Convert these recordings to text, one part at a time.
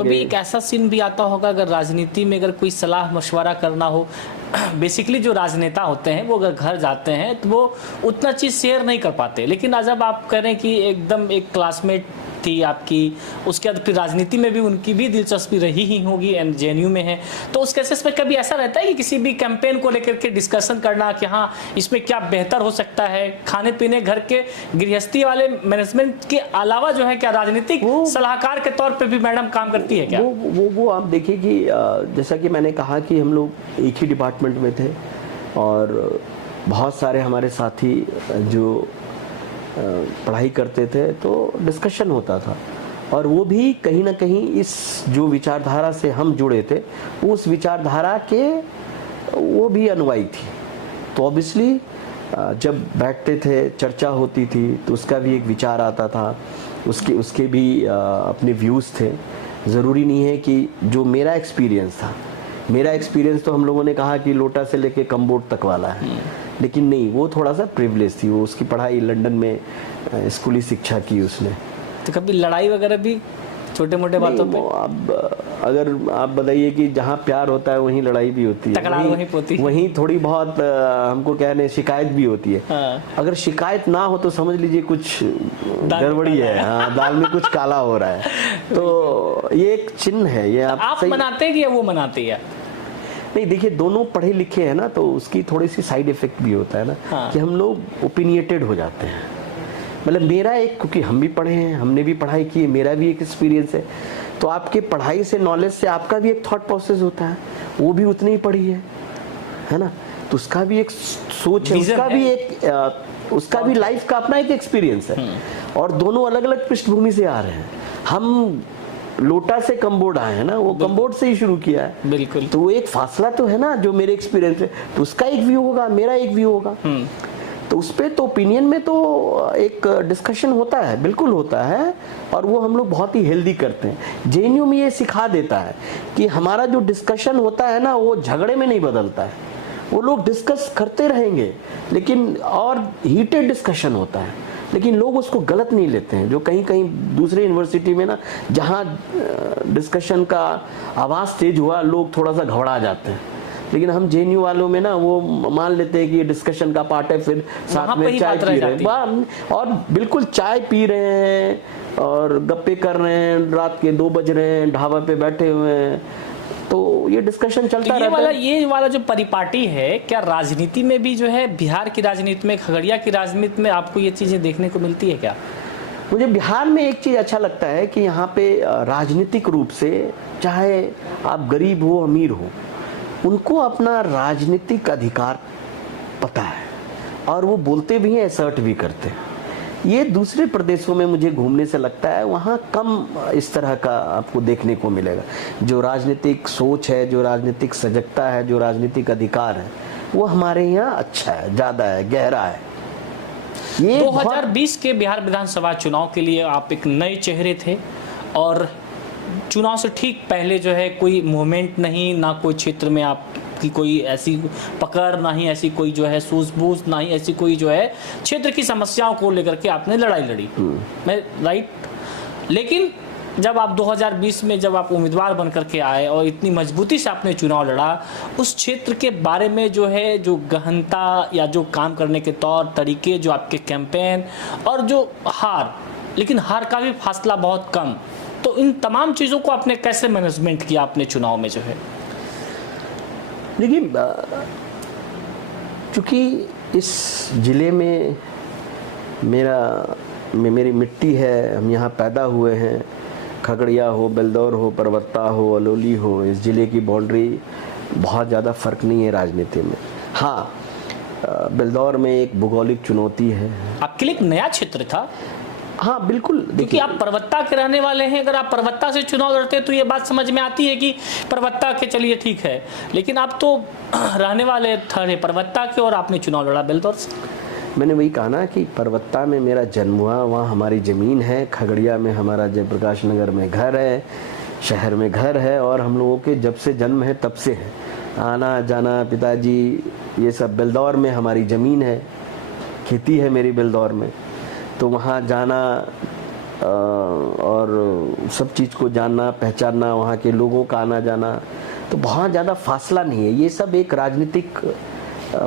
कभी एक ऐसा सीन भी आता होगा अगर राजनीति में अगर कोई सलाह मशवरा करना हो, बेसिकली जो राजनेता होते हैं वो अगर घर जाते हैं तो वो उतना चीज़ शेयर नहीं कर पाते, लेकिन आज जब आप करें कि एकदम एक क्लासमेट थी आपकी, उसके बाद फिर राजनीति में भी उनकी भी दिलचस्पी रही ही होगी एंड जेएनयू में है, तो उस केसेस में कभी ऐसा रहता है कि किसी भी कैंपेन को लेकर के डिस्कशन करना कि हाँ इसमें क्या बेहतर हो सकता है, खाने पीने घर के गृहस्थी वाले मैनेजमेंट के अलावा जो है क्या राजनीतिक सलाहकार के तौर पे भी मैडम काम करती है क्या? वो आप देखिए कि जैसा कि मैंने कहा कि हम लोग एक ही डिपार्टमेंट में थे और बहुत सारे हमारे साथी जो पढ़ाई करते थे तो डिस्कशन होता था, और वो भी कहीं ना कहीं इस जो विचारधारा से हम जुड़े थे उस विचारधारा के वो भी अनुयायी थी। तो ऑब्वियसली जब बैठते थे चर्चा होती थी तो उसका भी एक विचार आता था, उसके भी अपने व्यूज़ थे। ज़रूरी नहीं है कि जो मेरा एक्सपीरियंस तो हम लोगों ने कहा कि लोटा से लेके कम्बोड तक वाला है, लेकिन नहीं, वो थोड़ा सा प्रिविलेज थी, वो उसकी पढ़ाई लंदन में स्कूली शिक्षा की उसने। तो कभी लड़ाई वगैरह भी छोटे मोटे बातों पे? अब अगर आप बताइए कि जहाँ प्यार होता है वहीं लड़ाई भी होती है, वहीं थोड़ी बहुत हमको कहने शिकायत भी होती है। हाँ। अगर शिकायत ना हो तो समझ लीजिए कुछ गड़बड़ी है, हाँ, दाल में कुछ काला हो रहा है। तो ये एक चिन्ह है। ये आप मनाते हैं कि वो मनाती है? नहीं, देखिए दोनों पढ़े लिखे हैं ना, तो उसकी थोड़ी सी साइड इफेक्ट भी होता है ना। हाँ। कि हम लोग ओपिनियटेड हो जाते हैं। मतलब मेरा एक, क्योंकि हम भी पढ़े हैं, हमने भी पढ़ाई की है, मेरा भी एक एक्सपीरियंस है, तो आपके पढ़ाई से, नॉलेज से आपका भी एक थॉट प्रोसेस होता है, वो भी उतनी ही पढ़ी है ना, तो उसका भी एक सोच है, उसका भी लाइफ का अपना एक एक्सपीरियंस है, और दोनों अलग अलग पृष्ठभूमि से आ रहे हैं। हम लोटा से कम्बोड आए हैं ना, वो कम्बोड से ही शुरू किया है, बिल्कुल, तो वो एक फासला तो है ना, जो मेरे एक्सपीरियंस है तो उसका एक व्यू होगा, मेरा एक व्यू होगा, तो उस पर तो ओपिनियन में तो एक डिस्कशन होता है, बिल्कुल होता है, और वो हम लोग बहुत ही हेल्दी करते हैं। जेएनयू में ये सिखा देता है कि हमारा जो डिस्कशन होता है ना, वो झगड़े में नहीं बदलता है, वो लोग डिस्कस करते रहेंगे, लेकिन और हीटेड डिस्कशन होता है, लेकिन लोग उसको गलत नहीं लेते हैं। जो कहीं कहीं दूसरे यूनिवर्सिटी में ना, जहाँ डिस्कशन का आवाज़ तेज हुआ, लोग थोड़ा सा घबरा जाते हैं, लेकिन हम जेएनयू वालों में ना वो मान लेते हैं कि ये डिस्कशन का पार्ट है, फिर साथ में चाय पी रहे हैं, और बिल्कुल चाय पी रहे हैं और गप्पे कर रहे हैं, रात के 2 बज रहे हैं, ढाबा पे बैठे हुए हैं, तो ये डिस्कशन चलता रहता है। ये वाला जो परिपाटी है, क्या राजनीति में भी जो है, बिहार की राजनीति में, खगड़िया की राजनीति में आपको ये चीजें देखने को मिलती है क्या? मुझे बिहार में एक चीज़ अच्छा लगता है कि यहाँ पे राजनीतिक रूप से, चाहे आप गरीब हो अमीर हो, उनको अपना राजनीतिक अधिकार पता है, और वो बोलते भी हैं, असर्ट भी करते हैं। ये दूसरे प्रदेशों में मुझे घूमने से लगता है वहाँ कम इस तरह का आपको देखने को मिलेगा। जो राजनीतिक सोच है, जो राजनीतिक सजगता है, जो राजनीतिक अधिकार है, वो हमारे यहाँ अच्छा है, ज़्यादा है, गहरा है। ये 2020 के बिहार विधानसभा चुनाव के लिए आप एक नए चेहरे थे, और चुनाव से ठीक पहले जो है कोई मूवमेंट नहीं, ना कोई क्षेत्र में आपकी कोई ऐसी पकड़, ना ही ऐसी कोई जो है सूझबूझ, ना ही ऐसी कोई जो है क्षेत्र की समस्याओं को लेकर के आपने लड़ाई लड़ी, मैं राइट? लेकिन जब आप 2020 में जब आप उम्मीदवार बन करके आए और इतनी मजबूती से आपने चुनाव लड़ा, उस क्षेत्र के बारे में जो है, जो गहनता या जो काम करने के तौर तरीके, जो आपके कैंपेन, और जो हार, लेकिन हार का भी फासला बहुत कम, तो इन तमाम चीज़ों को आपने कैसे मैनेजमेंट किया अपने चुनाव में जो है? देखिए, चूँकि इस ज़िले में मेरी मिट्टी है, हम यहाँ पैदा हुए हैं, खगड़िया हो, बेलदौर हो, परबत्ता हो, अलौली हो, इस ज़िले की बाउंड्री बहुत ज़्यादा फ़र्क नहीं है राजनीति में। हाँ, बेलदौर में एक भूगोलिक चुनौती है। आपके लिए एक नया क्षेत्र था? हाँ बिल्कुल, क्योंकि आप परबत्ता के रहने वाले हैं, अगर आप परबत्ता से चुनाव लड़ते हैं तो ये बात समझ में आती है कि परबत्ता के, चलिए ठीक है, लेकिन आप तो रहने वाले थे परबत्ता के, और आपने चुनाव लड़ा बेलदौर से। मैंने वही कहा ना कि परबत्ता में मेरा जन्म हुआ, वहाँ हमारी ज़मीन है, खगड़िया में हमारा जयप्रकाश नगर में घर है, शहर में घर है, और हम लोगों के जब से जन्म है तब से है, आना जाना, पिताजी, ये सब। बेलदौर में हमारी ज़मीन है, खेती है मेरी बेलदौर में, तो वहाँ जाना और सब चीज़ को जानना पहचानना, वहाँ के लोगों का आना जाना, तो बहुत ज़्यादा फासला नहीं है। ये सब एक राजनीतिक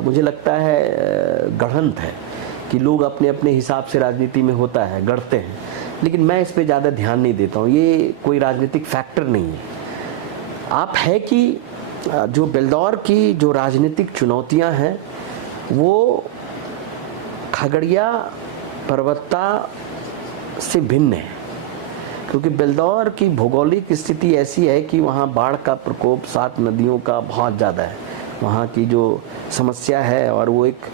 मुझे लगता है गढ़ंत है कि लोग अपने अपने हिसाब से राजनीति में होता है गढ़ते हैं, लेकिन मैं इस पे ज़्यादा ध्यान नहीं देता हूँ। ये कोई राजनीतिक फैक्टर नहीं है। आप है कि जो बेलदौर की जो राजनीतिक चुनौतियाँ हैं वो खगड़िया पर्वतता से भिन्न है, क्योंकि बेलदौर की भौगोलिक स्थिति ऐसी है कि वहाँ बाढ़ का प्रकोप 7 नदियों का बहुत ज़्यादा है। वहाँ की जो समस्या है, और वो एक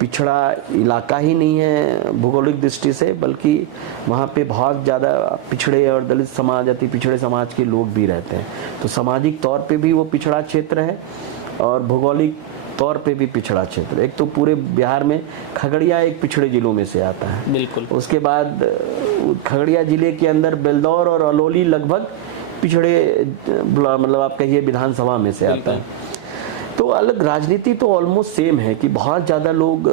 पिछड़ा इलाका ही नहीं है भौगोलिक दृष्टि से, बल्कि वहाँ पे बहुत ज़्यादा पिछड़े और दलित समाज, अति पिछड़े समाज के लोग भी रहते हैं। तो सामाजिक तौर पे भी वो पिछड़ा क्षेत्र है और भौगोलिक तौर पे भी पिछड़ा क्षेत्र। एक तो पूरे बिहार में खगड़िया एक पिछड़े जिलों में से आता है। बिल्कुल। उसके बाद खगड़िया जिले के अंदर बेलदौर और अलौली लगभग पिछड़े, मतलब आप कहिए विधानसभा में से आता है। तो अलग राजनीति तो ऑलमोस्ट सेम है कि बहुत ज़्यादा लोग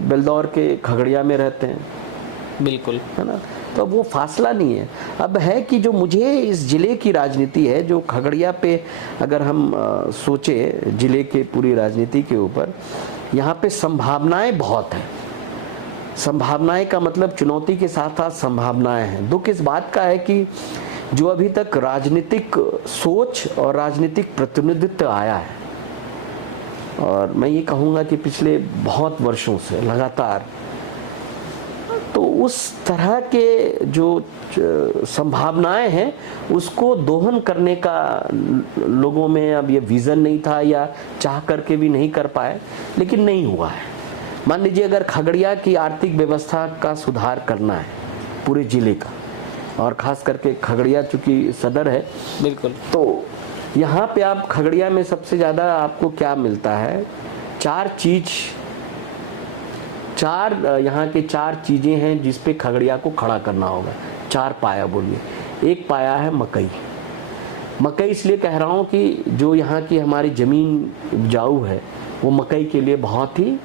बेलदौर के खगड़िया में रहते हैं। बिल्कुल, है ना। तो अब वो फासला नहीं है। अब है कि जो मुझे इस जिले की राजनीति है, जो खगड़िया पे अगर हम सोचे जिले के पूरी राजनीति के ऊपर, यहाँ पे संभावनाएं बहुत हैं। संभावनाएं का मतलब चुनौती के साथ साथ संभावनाएं हैं। दुख इस बात का है कि जो अभी तक राजनीतिक सोच और राजनीतिक प्रतिनिधित्व आया है, और मैं ये कहूँगा कि पिछले बहुत वर्षों से लगातार, तो उस तरह के जो संभावनाएं हैं उसको दोहन करने का लोगों में अब ये विजन नहीं था, या चाह करके भी नहीं कर पाए, लेकिन नहीं हुआ है। मान लीजिए अगर खगड़िया की आर्थिक व्यवस्था का सुधार करना है पूरे जिले का, और खास करके खगड़िया चूंकि सदर है, बिल्कुल, तो यहाँ पे आप खगड़िया में सबसे ज़्यादा आपको क्या मिलता है? चार यहाँ के 4 चीज़ें हैं जिस पे खगड़िया को खड़ा करना होगा। 4 पाया बोलिए। एक पाया है मकई। मकई इसलिए कह रहा हूँ कि जो यहाँ की हमारी ज़मीन उपजाऊ है वो मकई के लिए बहुत ही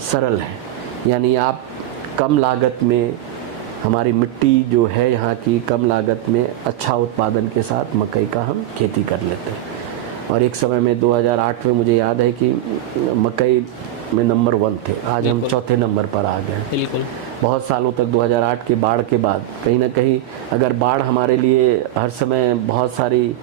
सरल है। यानी आप कम लागत में, हमारी मिट्टी जो है यहाँ की कम लागत में अच्छा उत्पादन के साथ मकई का हम खेती कर लेते हैं। और एक समय में 2008 में मुझे याद है कि मकई में नंबर 1 थे। आज हम चौथे नंबर पर आ गए। बिल्कुल। बहुत सालों तक 2008 के बाढ़ के बाद, कहीं ना कहीं अगर बाढ़ हमारे लिए हर समय बहुत सारी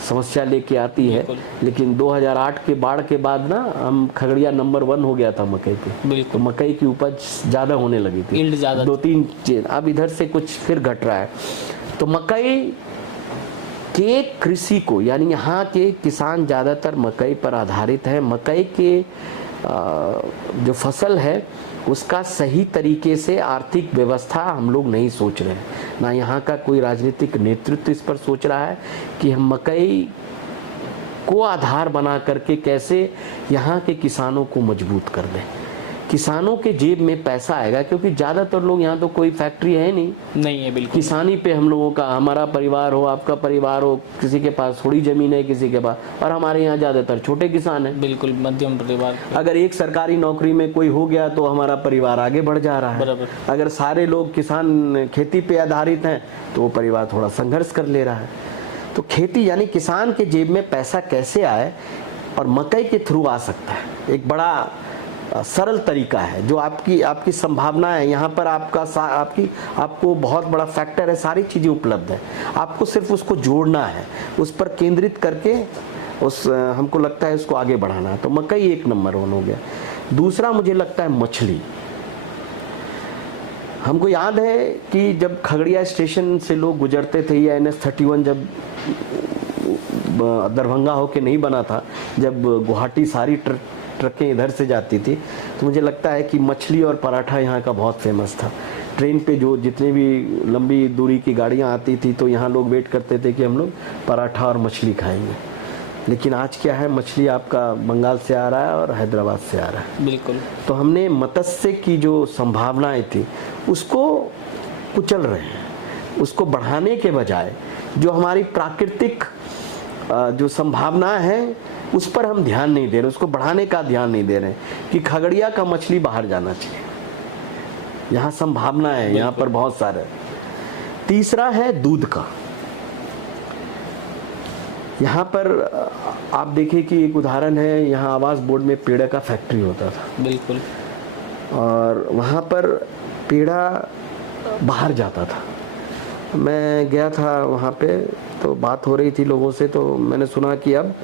समस्या लेके आती है, लेकिन 2008 के बाढ़ के बाद ना हम खगड़िया नंबर 1 हो गया था मकई पे। तो मकई की उपज ज़्यादा होने लगी थी, 2-3 चीज। अब इधर से कुछ फिर घट रहा है। तो मकई के कृषि को, यानी यहाँ के किसान ज़्यादातर मकई पर आधारित है। मकई के जो फसल है उसका सही तरीके से आर्थिक व्यवस्था हम लोग नहीं सोच रहे हैं। ना यहाँ का कोई राजनीतिक नेतृत्व इस पर सोच रहा है कि हम मकई को आधार बना करके कैसे यहाँ के किसानों को मजबूत कर दें, किसानों के जेब में पैसा आएगा। क्योंकि ज़्यादातर लोग यहाँ तो कोई फैक्ट्री है नहीं है, बिल्कुल किसानी पे हम लोगों का, हमारा परिवार हो, आपका परिवार हो, किसी के पास थोड़ी ज़मीन है, किसी के पास, और हमारे यहाँ ज़्यादातर छोटे किसान हैं, बिल्कुल मध्यम परिवार। अगर एक सरकारी नौकरी में कोई हो गया तो हमारा परिवार आगे बढ़ जा रहा है। अगर सारे लोग किसान खेती पे आधारित हैं तो वो परिवार थोड़ा संघर्ष कर ले रहा है। तो खेती यानी किसान के जेब में पैसा कैसे आए, और मकई के थ्रू आ सकता है। एक बड़ा सरल तरीका है जो आपकी संभावना है। यहाँ पर आपको बहुत बड़ा फैक्टर है, सारी चीज़ें उपलब्ध है, आपको सिर्फ उसको जोड़ना है, उस पर केंद्रित करके हमको लगता है उसको आगे बढ़ाना है। तो मकई 1 नंबर 1 हो गया। दूसरा मुझे लगता है मछली। हमको याद है कि जब खगड़िया स्टेशन से लोग गुजरते थे, या NH-31 जब दरभंगा होके नहीं बना था, जब गुवाहाटी सारी ट्रकें इधर से जाती थी, तो मुझे लगता है कि मछली और पराठा यहाँ का बहुत फेमस था। ट्रेन पे जो जितनी भी लंबी दूरी की गाड़ियाँ आती थी तो यहाँ लोग वेट करते थे कि हम लोग पराठा और मछली खाएंगे। लेकिन आज क्या है, मछली आपका बंगाल से आ रहा है और हैदराबाद से आ रहा है। बिल्कुल। तो हमने मत्स्य की जो संभावनाएं थी उसको कुचल रहे हैं। उसको बढ़ाने के बजाय जो हमारी प्राकृतिक जो संभावना है उस पर हम ध्यान नहीं दे रहे, उसको बढ़ाने का ध्यान नहीं दे रहे कि खगड़िया का मछली बाहर जाना चाहिए। यहाँ संभावना है, यहाँ पर बहुत सारे, तीसरा है दूध का। यहाँ पर आप देखें कि एक उदाहरण है, यहाँ आवास बोर्ड में पेड़ा का फैक्ट्री होता था। बिल्कुल। और वहाँ पर पेड़ा बाहर जाता था। मैं गया था वहाँ पे, तो बात हो रही थी लोगों से, तो मैंने सुना कि अब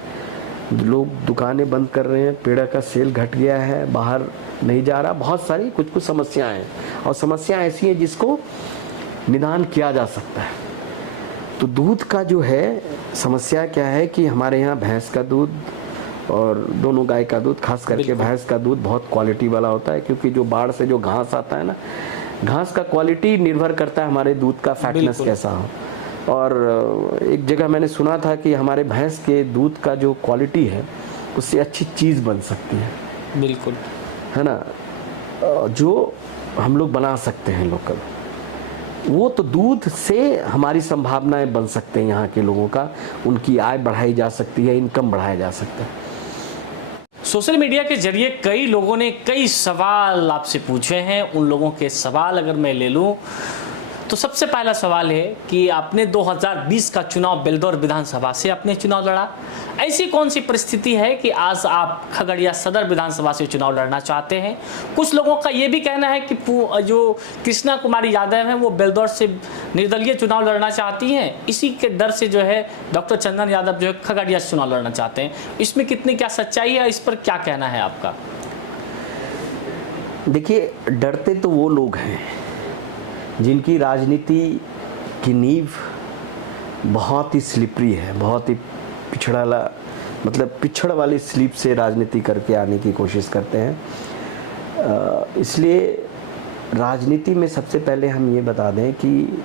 लोग दुकानें बंद कर रहे हैं, पेड़ा का सेल घट गया है, बाहर नहीं जा रहा। बहुत सारी कुछ समस्याएं हैं, और समस्याएं ऐसी हैं जिसको निदान किया जा सकता है। तो दूध का जो है समस्या क्या है कि हमारे यहाँ भैंस का दूध और दोनों गाय का दूध, खास करके भैंस का दूध बहुत क्वालिटी वाला होता है, क्योंकि जो बाढ़ से जो घास आता है ना, घास का क्वालिटी निर्भर करता है हमारे दूध का फैटनेस कैसा हो। और एक जगह मैंने सुना था कि हमारे भैंस के दूध का जो क्वालिटी है उससे अच्छी चीज़ बन सकती है। बिल्कुल, है ना, जो हम लोग बना सकते हैं लोकल। वो तो दूध से हमारी संभावनाएं बन सकते हैं यहाँ के लोगों का, उनकी आय बढ़ाई जा सकती है, इनकम बढ़ाया जा सकता है। सोशल मीडिया के जरिए कई लोगों ने कई सवाल आपसे पूछे हैं। उन लोगों के सवाल अगर मैं ले लूँ तो सबसे पहला सवाल है कि आपने 2020 का चुनाव बेलदौर विधानसभा से अपने चुनाव लड़ा। ऐसी कौन सी परिस्थिति है कि आज आप खगड़िया सदर विधानसभा से चुनाव लड़ना चाहते हैं? कुछ लोगों का ये भी कहना है कि जो कृष्णा कुमारी यादव हैं वो बेलदौर से निर्दलीय चुनाव लड़ना चाहती हैं, इसी के डर से जो है डॉक्टर चंदन यादव जो है खगड़िया से चुनाव लड़ना चाहते हैं। इसमें कितनी क्या सच्चाई है, इस पर क्या कहना है आपका? देखिए, डरते तो वो लोग हैं जिनकी राजनीति की नींव बहुत ही स्लिपरी है, बहुत ही पिछड़ वाली स्लीप से राजनीति करके आने की कोशिश करते हैं। इसलिए राजनीति में सबसे पहले हम ये बता दें कि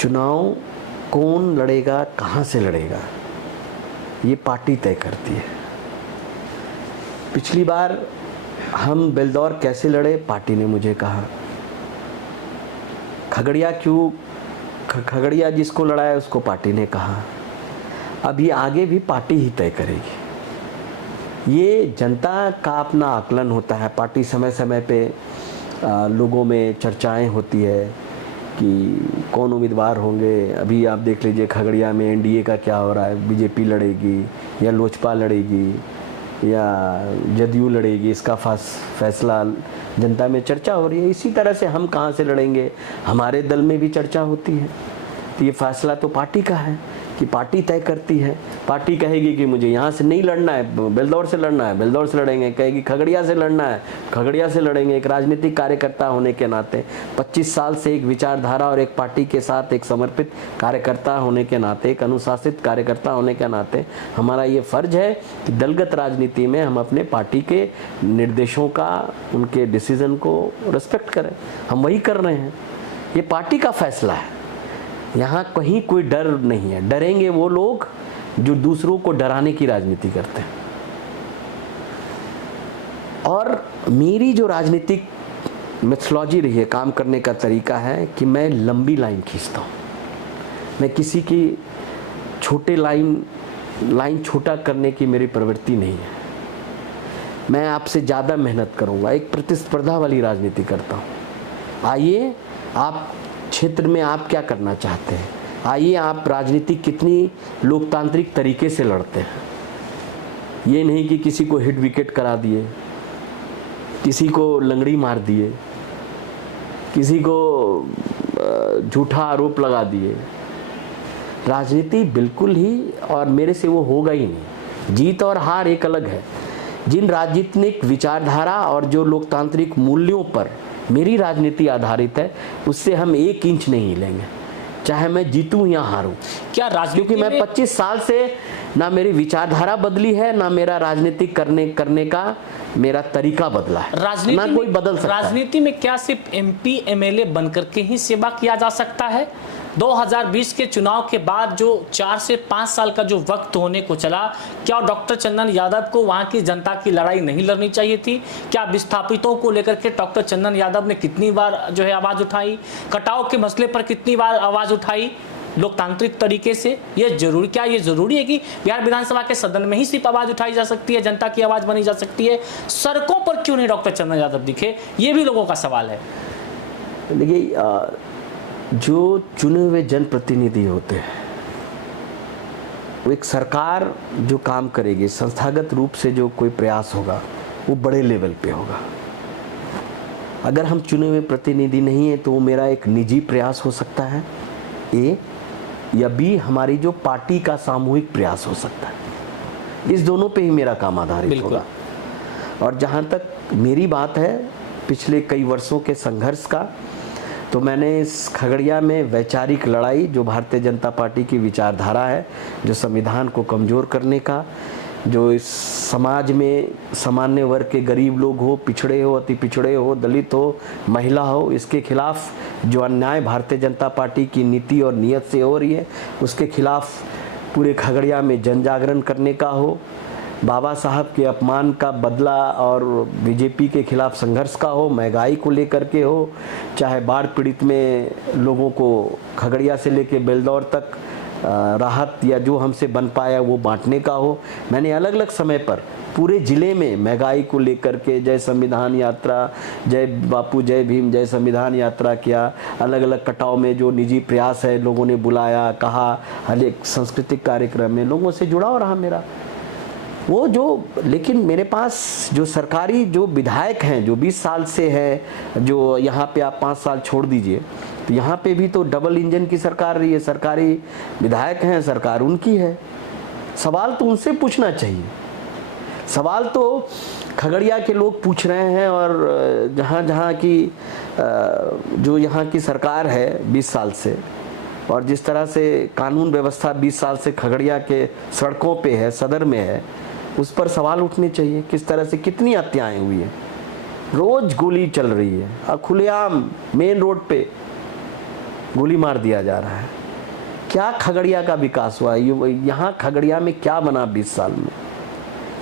चुनाव कौन लड़ेगा, कहाँ से लड़ेगा, ये पार्टी तय करती है। पिछली बार हम बेलदौर कैसे लड़े, पार्टी ने मुझे कहा। खगड़िया जिसको लड़ा है उसको पार्टी ने कहा। अब ये आगे भी पार्टी ही तय करेगी। ये जनता का अपना आकलन होता है। पार्टी समय समय पे लोगों में चर्चाएं होती है कि कौन उम्मीदवार होंगे। अभी आप देख लीजिए खगड़िया में एनडीए का क्या हो रहा है, बीजेपी लड़ेगी या लोजपा लड़ेगी या जदयू लड़ेगी, इसका फैसला जनता में चर्चा हो रही है। इसी तरह से हम कहाँ से लड़ेंगे, हमारे दल में भी चर्चा होती है। तो ये फैसला तो पार्टी का है कि पार्टी तय करती है। पार्टी कहेगी कि मुझे यहाँ से नहीं लड़ना है, बेलदौर से लड़ना है, बेलदौर से लड़ेंगे। कहेगी खगड़िया से लड़ना है, खगड़िया से लड़ेंगे। एक राजनीतिक कार्यकर्ता होने के नाते, 25 साल से एक विचारधारा और एक पार्टी के साथ एक समर्पित कार्यकर्ता होने के नाते, एक अनुशासित कार्यकर्ता होने के नाते हमारा ये फर्ज है कि दलगत राजनीति में हम अपने पार्टी के निर्देशों का, उनके डिसीजन को रिस्पेक्ट करें। हम वही कर रहे हैं। ये पार्टी का फैसला है, यहाँ कहीं कोई डर नहीं है। डरेंगे वो लोग जो दूसरों को डराने की राजनीति करते हैं। और मेरी जो राजनीतिक मेथोलॉजी रही है, काम करने का तरीका है कि मैं लंबी लाइन खींचता हूँ। मैं किसी की छोटे लाइन छोटा करने की मेरी प्रवृत्ति नहीं है। मैं आपसे ज़्यादा मेहनत करूँगा, एक प्रतिस्पर्धा वाली राजनीति करता हूँ। आइए, आप क्षेत्र में आप क्या करना चाहते हैं, आइए आप राजनीति कितनी लोकतांत्रिक तरीके से लड़ते हैं। ये नहीं कि किसी को हिट विकेट करा दिए, किसी को लंगड़ी मार दिए, किसी को झूठा आरोप लगा दिए। राजनीति बिल्कुल ही, और मेरे से वो होगा ही नहीं। जीत और हार एक अलग है। जिन राजनीतिक विचारधारा और जो लोकतांत्रिक मूल्यों पर मेरी राजनीति आधारित है, उससे हम 1 इंच नहीं लेंगे, चाहे मैं जीतूं या हारूं। क्या राजनीति, क्योंकि मैं 25 साल से ना मेरी विचारधारा बदली है, ना मेरा राजनीतिक करने का मेरा तरीका बदला है, ना कोई बदल सकता है। राजनीति में क्या सिर्फ एमपी एमएलए बनकर के ही सेवा किया जा सकता है? 2020 के चुनाव के बाद जो 4 से 5 साल का जो वक्त होने को चला, क्या डॉक्टर चंदन यादव को वहां की जनता की लड़ाई नहीं लड़नी चाहिए थी? क्या विस्थापितों को लेकर के डॉक्टर चंदन यादव ने कितनी बार जो है आवाज उठाई? कटाव के मसले पर कितनी बार आवाज उठाई लोकतांत्रिक तरीके से? ये जरूरी है कि बिहार विधानसभा के सदन में ही सिर्फ आवाज उठाई जा सकती है, जनता की आवाज बनी जा सकती है? सड़कों पर क्यों नहीं डॉक्टर चंदन यादव दिखे, ये भी लोगों का सवाल है। देखिए, जो चुने हुए जनप्रतिनिधि होते हैं, वो एक सरकार जो काम करेगी, संस्थागत रूप से जो कोई प्रयास होगा वो बड़े लेवल पे होगा। अगर हम चुने हुए प्रतिनिधि नहीं है तो वो मेरा एक निजी प्रयास हो सकता है ए, या बी हमारी जो पार्टी का सामूहिक प्रयास हो सकता है। इस दोनों पे ही मेरा काम आधारित होगा। और जहाँ तक मेरी बात है पिछले कई वर्षों के संघर्ष का, तो मैंने इस खगड़िया में वैचारिक लड़ाई, जो भारतीय जनता पार्टी की विचारधारा है, जो संविधान को कमज़ोर करने का, जो इस समाज में सामान्य वर्ग के गरीब लोग हो, पिछड़े हो, अति पिछड़े हो, दलित हो, महिला हो, इसके खिलाफ जो अन्याय भारतीय जनता पार्टी की नीति और नीयत से हो रही है, उसके खिलाफ पूरे खगड़िया में जन जागरण करने का हो, बाबा साहब के अपमान का बदला और बीजेपी के खिलाफ संघर्ष का हो, महंगाई को लेकर के हो, चाहे बाढ़ पीड़ित में लोगों को खगड़िया से लेके बेलदौर तक राहत या जो हमसे बन पाया वो बांटने का हो। मैंने अलग अलग समय पर पूरे ज़िले में महंगाई को लेकर के जय संविधान यात्रा, जय बापू जय भीम जय संविधान यात्रा किया। अलग अलग कटाव में जो निजी प्रयास है, लोगों ने बुलाया, कहा, हर एक सांस्कृतिक कार्यक्रम में लोगों से जुड़ाव रहा मेरा वो जो। लेकिन मेरे पास जो सरकारी जो विधायक हैं, जो 20 साल से है, जो यहाँ पे आप 5 साल छोड़ दीजिए, तो यहाँ पे भी तो डबल इंजन की सरकार रही है। सरकारी विधायक हैं, सरकार उनकी है। सवाल तो उनसे पूछना चाहिए। सवाल तो खगड़िया के लोग पूछ रहे हैं। और जहाँ की जो यहाँ की सरकार है 20 साल से, और जिस तरह से कानून व्यवस्था 20 साल से खगड़िया के सड़कों पे है, सदर में है, उस पर सवाल उठने चाहिए। किस तरह से कितनी हत्याएं हुई हैं, रोज गोली चल रही है और खुलेआम मेन रोड पे गोली मार दिया जा रहा है। क्या खगड़िया का विकास हुआ? यहाँ खगड़िया में क्या बना 20 साल में?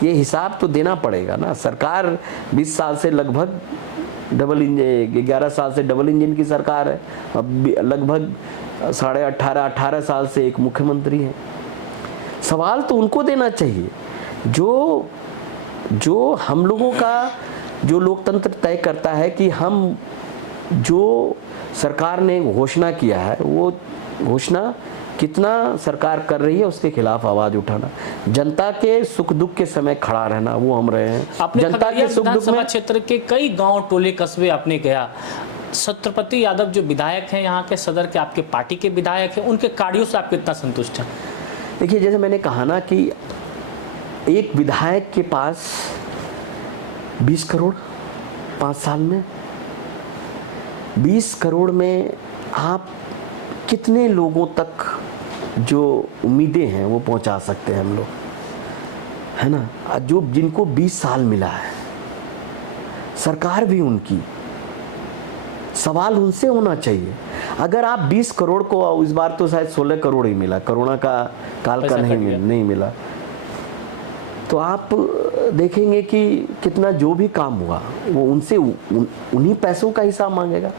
ये हिसाब तो देना पड़ेगा ना। सरकार 20 साल से लगभग डबल इंजन, 11 साल से डबल इंजन की सरकार है। अब लगभग 18 साल से एक मुख्यमंत्री है। सवाल तो उनको देना चाहिए जो हम लोगों का जो लोकतंत्र तय करता है कि हम जो सरकार ने घोषणा किया है वो घोषणा कितना सरकार कर रही है, उसके खिलाफ आवाज उठाना, जनता के सुख दुख के समय खड़ा रहना, वो हम रहे हैं। आपने जनता के सुख दुख में क्षेत्र के कई गांव टोले कस्बे आपने गया। छत्रपति यादव जो विधायक हैं यहाँ के, सदर के, आपके पार्टी के विधायक हैं, उनके कार्यों से आप कितना संतुष्ट हैं? देखिए, जैसे मैंने कहा ना कि एक विधायक के पास 20 करोड़ 5 साल में, 20 करोड़ में आप कितने लोगों तक जो उम्मीदें हैं वो पहुंचा सकते हैं हम लोग, है ना। जो जिनको 20 साल मिला है, सरकार भी उनकी, सवाल उनसे होना चाहिए। अगर आप 20 करोड़ को, इस बार तो शायद 16 करोड़ ही मिला, कोरोना का काल का नहीं मिला, तो आप देखेंगे कि कितना जो भी काम हुआ वो उनसे उन्हीं पैसों का हिसाब मांगेगा।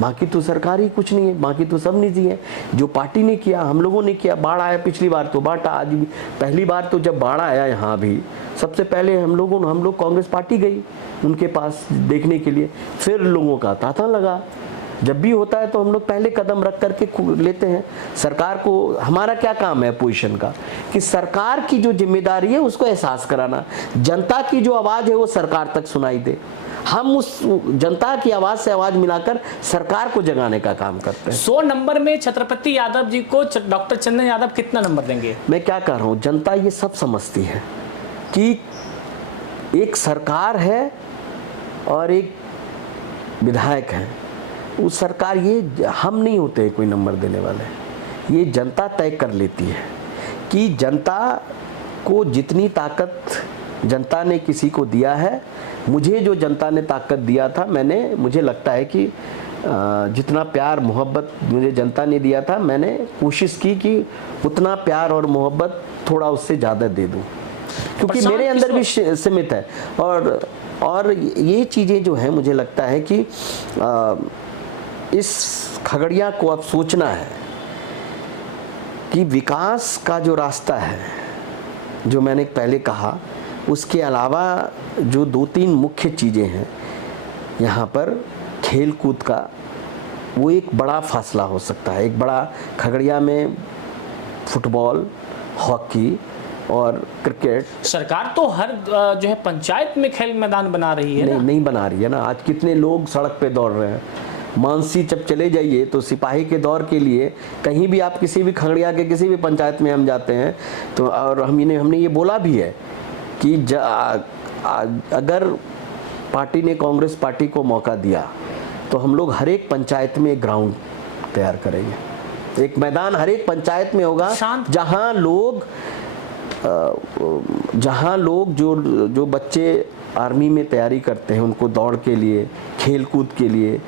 बाकी तो सरकारी कुछ नहीं है, बाकी तो सब निजी है। जो पार्टी ने किया, हम लोगों ने किया। बाढ़ आया पिछली बार तो बांटा, आज भी। पहली बार तो जब बाढ़ आया यहाँ भी, सबसे पहले हम लोग कांग्रेस पार्टी गई उनके पास देखने के लिए, फिर लोगों का तांता लगा। जब भी होता है तो हम लोग पहले कदम रख करके लेते हैं। सरकार को, हमारा क्या काम है पोजीशन का, कि सरकार की जो जिम्मेदारी है उसको एहसास कराना, जनता की जो आवाज है वो सरकार तक सुनाई दे। हम उस जनता की आवाज से आवाज मिलाकर सरकार को जगाने का काम करते हैं। 100 नंबर में छत्रपति यादव जी को डॉक्टर चंदन यादव कितना नंबर देंगे? मैं क्या कह रहा हूँ, जनता ये सब समझती है कि एक सरकार है और एक विधायक है। उस सरकार, ये हम नहीं होते कोई नंबर देने वाले, ये जनता तय कर लेती है कि जनता को जितनी ताकत जनता ने किसी को दिया है, मुझे जो जनता ने ताकत दिया था, मुझे लगता है कि जितना प्यार मोहब्बत मुझे जनता ने दिया था, मैंने कोशिश की कि उतना प्यार और मोहब्बत थोड़ा उससे ज़्यादा दे दूं, क्योंकि मेरे अंदर भी सीमित है। और ये चीज़ें जो हैं, मुझे लगता है कि इस खगड़िया को अब सोचना है कि विकास का जो रास्ता है, जो मैंने पहले कहा, उसके अलावा जो 2-3 मुख्य चीज़ें हैं यहाँ पर, खेल कूद का वो एक बड़ा फासला हो सकता है। एक बड़ा खगड़िया में फुटबॉल, हॉकी और क्रिकेट। सरकार तो हर जो है पंचायत में खेल मैदान बना रही है। नहीं बना रही है ना। आज कितने लोग सड़क पे दौड़ रहे हैं। मानसी जब चले जाइए तो सिपाही के दौर के लिए कहीं भी आप किसी भी खगड़िया के किसी भी पंचायत में हम जाते हैं तो, और हमने ये बोला भी है कि अगर पार्टी ने, कांग्रेस पार्टी को मौका दिया तो हम लोग हर एक पंचायत में एक ग्राउंड तैयार करेंगे। एक मैदान हर एक पंचायत में होगा जहां लोग जो बच्चे आर्मी में तैयारी करते हैं उनको दौड़ के लिए, खेल कूद के लिए।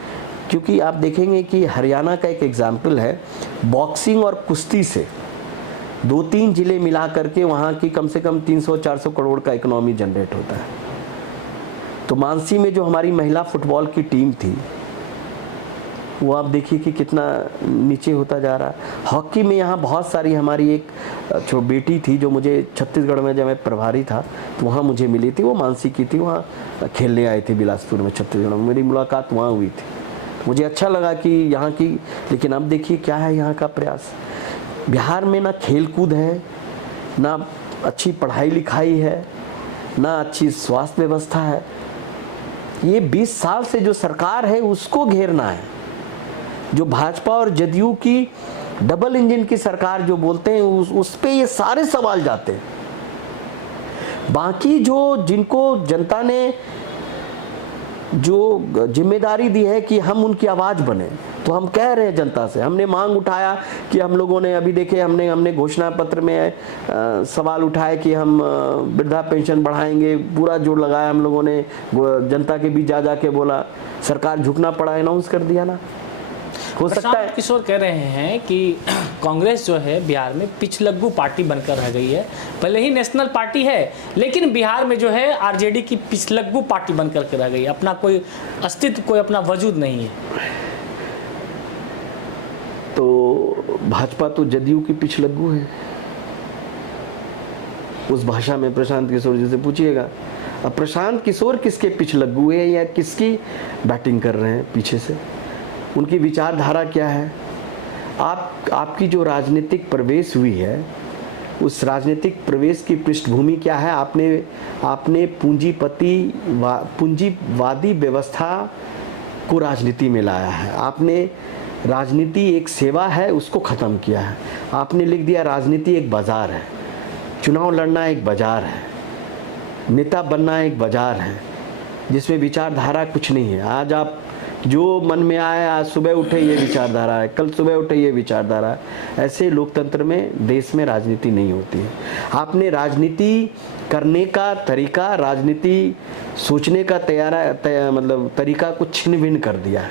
क्योंकि आप देखेंगे कि हरियाणा का एक एग्जाम्पल है, बॉक्सिंग और कुश्ती से 2-3 जिले मिला करके वहाँ की कम से कम 300-400 करोड़ का इकोनॉमी जनरेट होता है। तो मानसी में जो हमारी महिला फुटबॉल की टीम थी वो आप देखिए कि कितना नीचे होता जा रहा है। हॉकी में यहाँ बहुत सारी, हमारी एक जो बेटी थी जो मुझे छत्तीसगढ़ में जब मैं प्रभारी था तो वहाँ मुझे मिली थी, वो मानसी की थी, वहाँ खेलने आई थी बिलासपुर में, छत्तीसगढ़ में मेरी मुलाकात वहाँ हुई थी। मुझे अच्छा लगा कि यहाँ की, लेकिन अब देखिए क्या है यहाँ का प्रयास। बिहार में ना खेल कूद है, ना अच्छी पढ़ाई लिखाई है, ना अच्छी स्वास्थ्य व्यवस्था है। ये 20 साल से जो सरकार है उसको घेरना है। जो भाजपा और जदयू की डबल इंजन की सरकार जो बोलते हैं उस पे ये सारे सवाल जाते हैं। बाकी जिनको जनता ने जो जिम्मेदारी दी है कि हम उनकी आवाज बने, तो हम कह रहे हैं जनता से, हमने मांग उठाया कि हम लोगों ने अभी देखे, हमने घोषणा पत्र में सवाल उठाए कि हम वृद्धा पेंशन बढ़ाएंगे, पूरा जोर लगाया हम लोगों ने, जनता के बीच जा के बोला, सरकार झुकना पड़ा, अनाउंस कर दिया ना। हो सकता है किशोर कह रहे हैं कि कांग्रेस जो है बिहार में पिछलग्गू पार्टी बनकर रह गई है। भले ही नेशनल पार्टी है लेकिन बिहार में जो है आरजेडी की पिछलग्गू पार्टी बनकर के रह गई, अपना कोई अस्तित्व, कोई अपना वजूद नहीं है। तो भाजपा तो जदयू की पिछलग्गू है, उस भाषा में प्रशांत किशोर जी से पूछिएगा। अब प्रशांत किशोर किसके पिछलग्गू है या किसकी बैटिंग कर रहे हैं पीछे से, उनकी विचारधारा क्या है। आपकी जो राजनीतिक प्रवेश हुई है उस राजनीतिक प्रवेश की पृष्ठभूमि क्या है। आपने पूंजीवादी व्यवस्था को राजनीति में लाया है। आपने राजनीति एक सेवा है उसको ख़त्म किया है। आपने लिख दिया राजनीति एक बाज़ार है, चुनाव लड़ना एक बाज़ार है, नेता बनना एक बाज़ार है जिसमें विचारधारा कुछ नहीं है। आज आप जो मन में आए, आज सुबह उठे ये विचारधारा है, कल सुबह उठे ये विचारधारा है। ऐसे लोकतंत्र में, देश में राजनीति नहीं होती है। आपने राजनीति करने का तरीका, राजनीति सोचने का तरीका को छिन्न भिन्न कर दिया है।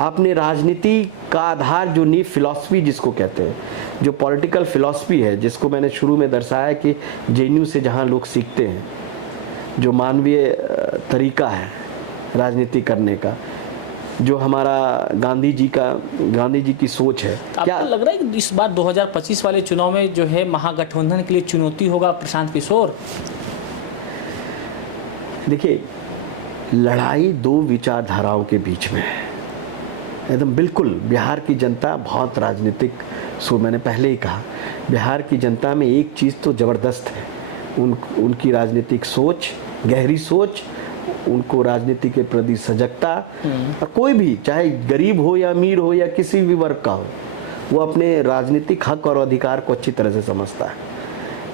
आपने राजनीति का आधार, जो नीव फिलॉसफी जिसको कहते हैं, जो पॉलिटिकल फिलॉसफी है, जिसको मैंने शुरू में दर्शाया कि जेएनयू से जहाँ लोग सीखते हैं, जो मानवीय तरीका है राजनीति करने का, जो हमारा गांधी जी की सोच है। क्या लग रहा है कि इस बार 2025 वाले चुनाव में जो है महागठबंधन के लिए चुनौती होगा प्रशांत किशोर? देखिए, लड़ाई दो विचारधाराओं के बीच में है एकदम। बिल्कुल बिहार की जनता बहुत राजनीतिक, मैंने पहले ही कहा, बिहार की जनता में एक चीज़ तो ज़बरदस्त है, उनकी राजनीतिक सोच, गहरी सोच, उनको राजनीति के प्रति सजगता। और कोई भी, चाहे गरीब हो या अमीर हो या किसी भी वर्ग का हो, वो अपने राजनीतिक हक और अधिकार को अच्छी तरह से समझता है।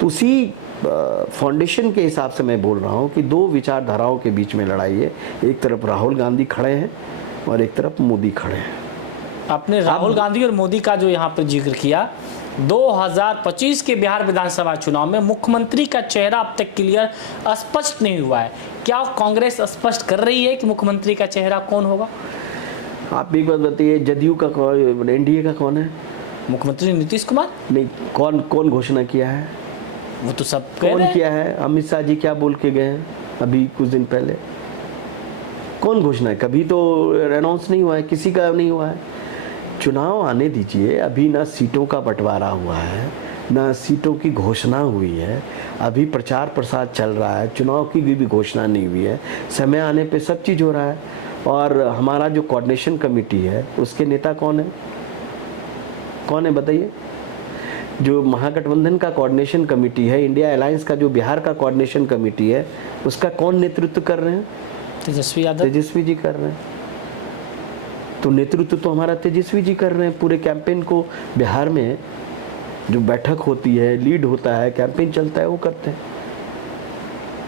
तो उसी फाउंडेशन के हिसाब से मैं बोल रहा हूँ कि दो विचारधाराओं के बीच में लड़ाई है। एक तरफ राहुल गांधी खड़े हैं और एक तरफ मोदी खड़े हैं। आपने राहुल गांधी और मोदी का जो यहाँ पर जिक्र किया, 2025 के बिहार विधानसभा चुनाव में मुख्यमंत्री का चेहरा अब तक क्लियर स्पष्ट नहीं हुआ है। क्या कांग्रेस स्पष्ट कर रही है कि मुख्यमंत्री का चेहरा कौन होगा? आप एक बात बताइए, जदयू का कौन, एनडीए का कौन है मुख्यमंत्री? नीतीश कुमार? नहीं, कौन घोषणा किया है? वो तो सब कौन किया है? अमित शाह जी क्या बोल के गए हैं अभी कुछ दिन पहले? कौन घोषणा है? कभी तो अनाउंस नहीं हुआ है, किसी का नहीं हुआ है। चुनाव आने दीजिए, अभी ना सीटों का बंटवारा हुआ है, ना सीटों की घोषणा हुई है, अभी प्रचार प्रसार चल रहा है, चुनाव की भी घोषणा नहीं हुई है। समय आने पे सब चीज़ हो रहा है। और हमारा जो कोऑर्डिनेशन कमेटी है उसके नेता कौन है बताइए? जो महागठबंधन का कोऑर्डिनेशन कमेटी है, इंडिया अलायंस का जो बिहार का कोऑर्डिनेशन कमेटी है, उसका कौन नेतृत्व कर रहे हैं? तेजस्वी यादव। तेजस्वी जी कर रहे हैं। तो नेतृत्व तो हमारा तेजस्वी जी कर रहे हैं पूरे कैंपेन को। बिहार में जो बैठक होती है, लीड होता है, कैंपेन चलता है, वो करते हैं,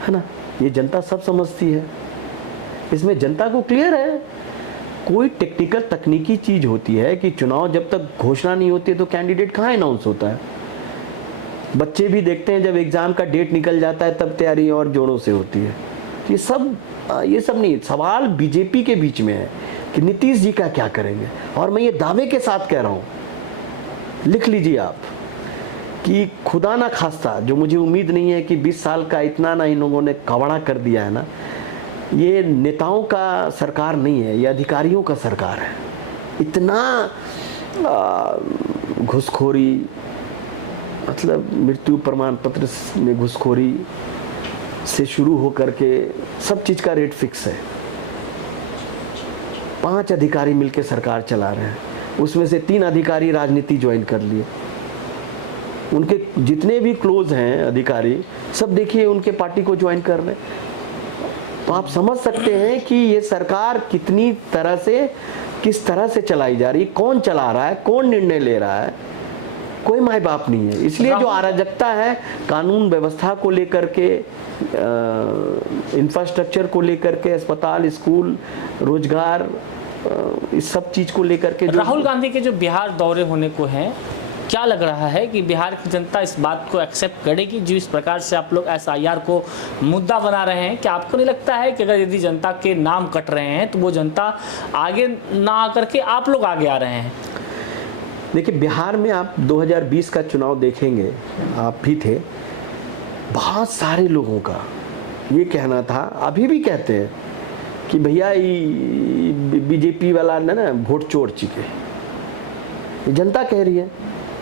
है ना। ये जनता सब समझती है, इसमें जनता को क्लियर है। कोई टेक्निकल तकनीकी चीज होती है कि चुनाव जब तक घोषणा नहीं होती है तो कैंडिडेट कहाँ अनाउंस होता है। बच्चे भी देखते हैं जब एग्जाम का डेट निकल जाता है तब तैयारी और जोरों से होती है। ये सब नहीं, सवाल बीजेपी के बीच में है कि नीतीश जी का क्या करेंगे। और मैं ये दावे के साथ कह रहा हूँ, लिख लीजिए आप, कि खुदा ना खास्ता, जो मुझे उम्मीद नहीं है कि 20 साल का इतना ना इन लोगों ने कवड़ा कर दिया है ना, ये नेताओं का सरकार नहीं है, ये अधिकारियों का सरकार है। इतना घुसखोरी, मतलब मृत्यु प्रमाण पत्र में घुसखोरी से शुरू होकर के सब चीज का रेट फिक्स है। 5 अधिकारी मिलकर सरकार चला रहे हैं, उसमें से 3 अधिकारी राजनीति ज्वाइन कर लिए। उनके जितने भी क्लोज हैं अधिकारी सब देखिए उनके पार्टी को ज्वाइन कर रहे हैं। तो आप समझ सकते हैं कि ये सरकार कितनी तरह से, किस तरह से चलाई जा रही है, कौन चला रहा है, कौन निर्णय ले रहा है, कोई माई बाप नहीं है। इसलिए जो अराजकता है कानून व्यवस्था को लेकर के, इंफ्रास्ट्रक्चर को लेकर के, अस्पताल, स्कूल, रोजगार, इस सब चीज को लेकर के, राहुल गांधी के जो बिहार दौरे होने को हैं, क्या लग रहा है कि बिहार की जनता इस बात को एक्सेप्ट करेगी? जो इस प्रकार से आप लोग SIR को मुद्दा बना रहे हैं, क्या आपको नहीं लगता है कि अगर यदि जनता के नाम कट रहे हैं तो वो जनता आगे ना आकर के आप लोग आगे आ रहे हैं? देखिए, बिहार में आप 2020 का चुनाव देखेंगे, आप भी थे, बहुत सारे लोगों का ये कहना था, अभी भी कहते हैं कि भैया बीजेपी वाला ना वोट चोर चिके। जनता कह रही है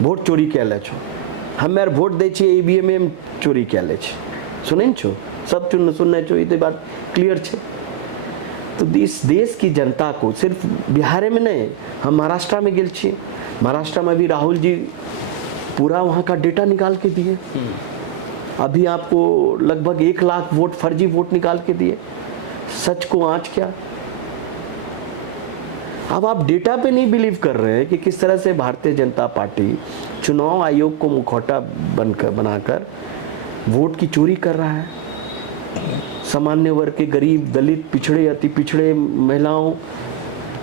वोट चोरी क्या ले छो, हम यार वोट दे छे EVM चोरी क्या ले छे, सुने छो सब सुनने छो, ये बात क्लियर छे। तो इस देश की जनता को सिर्फ बिहार में नहीं, हम महाराष्ट्र में गेल छिए, महाराष्ट्र में भी राहुल जी पूरा वहाँ का डेटा निकाल के दिए। अभी आपको लगभग 1 लाख वोट, फर्जी वोट निकाल के दिए। सच को आँच क्या। अब आप डेटा पे नहीं बिलीव कर रहे हैं कि किस तरह से भारतीय जनता पार्टी चुनाव आयोग को मुखौटा बनाकर वोट की चोरी कर रहा है। सामान्य वर्ग के गरीब, दलित, पिछड़े, अति पिछड़े, महिलाओं,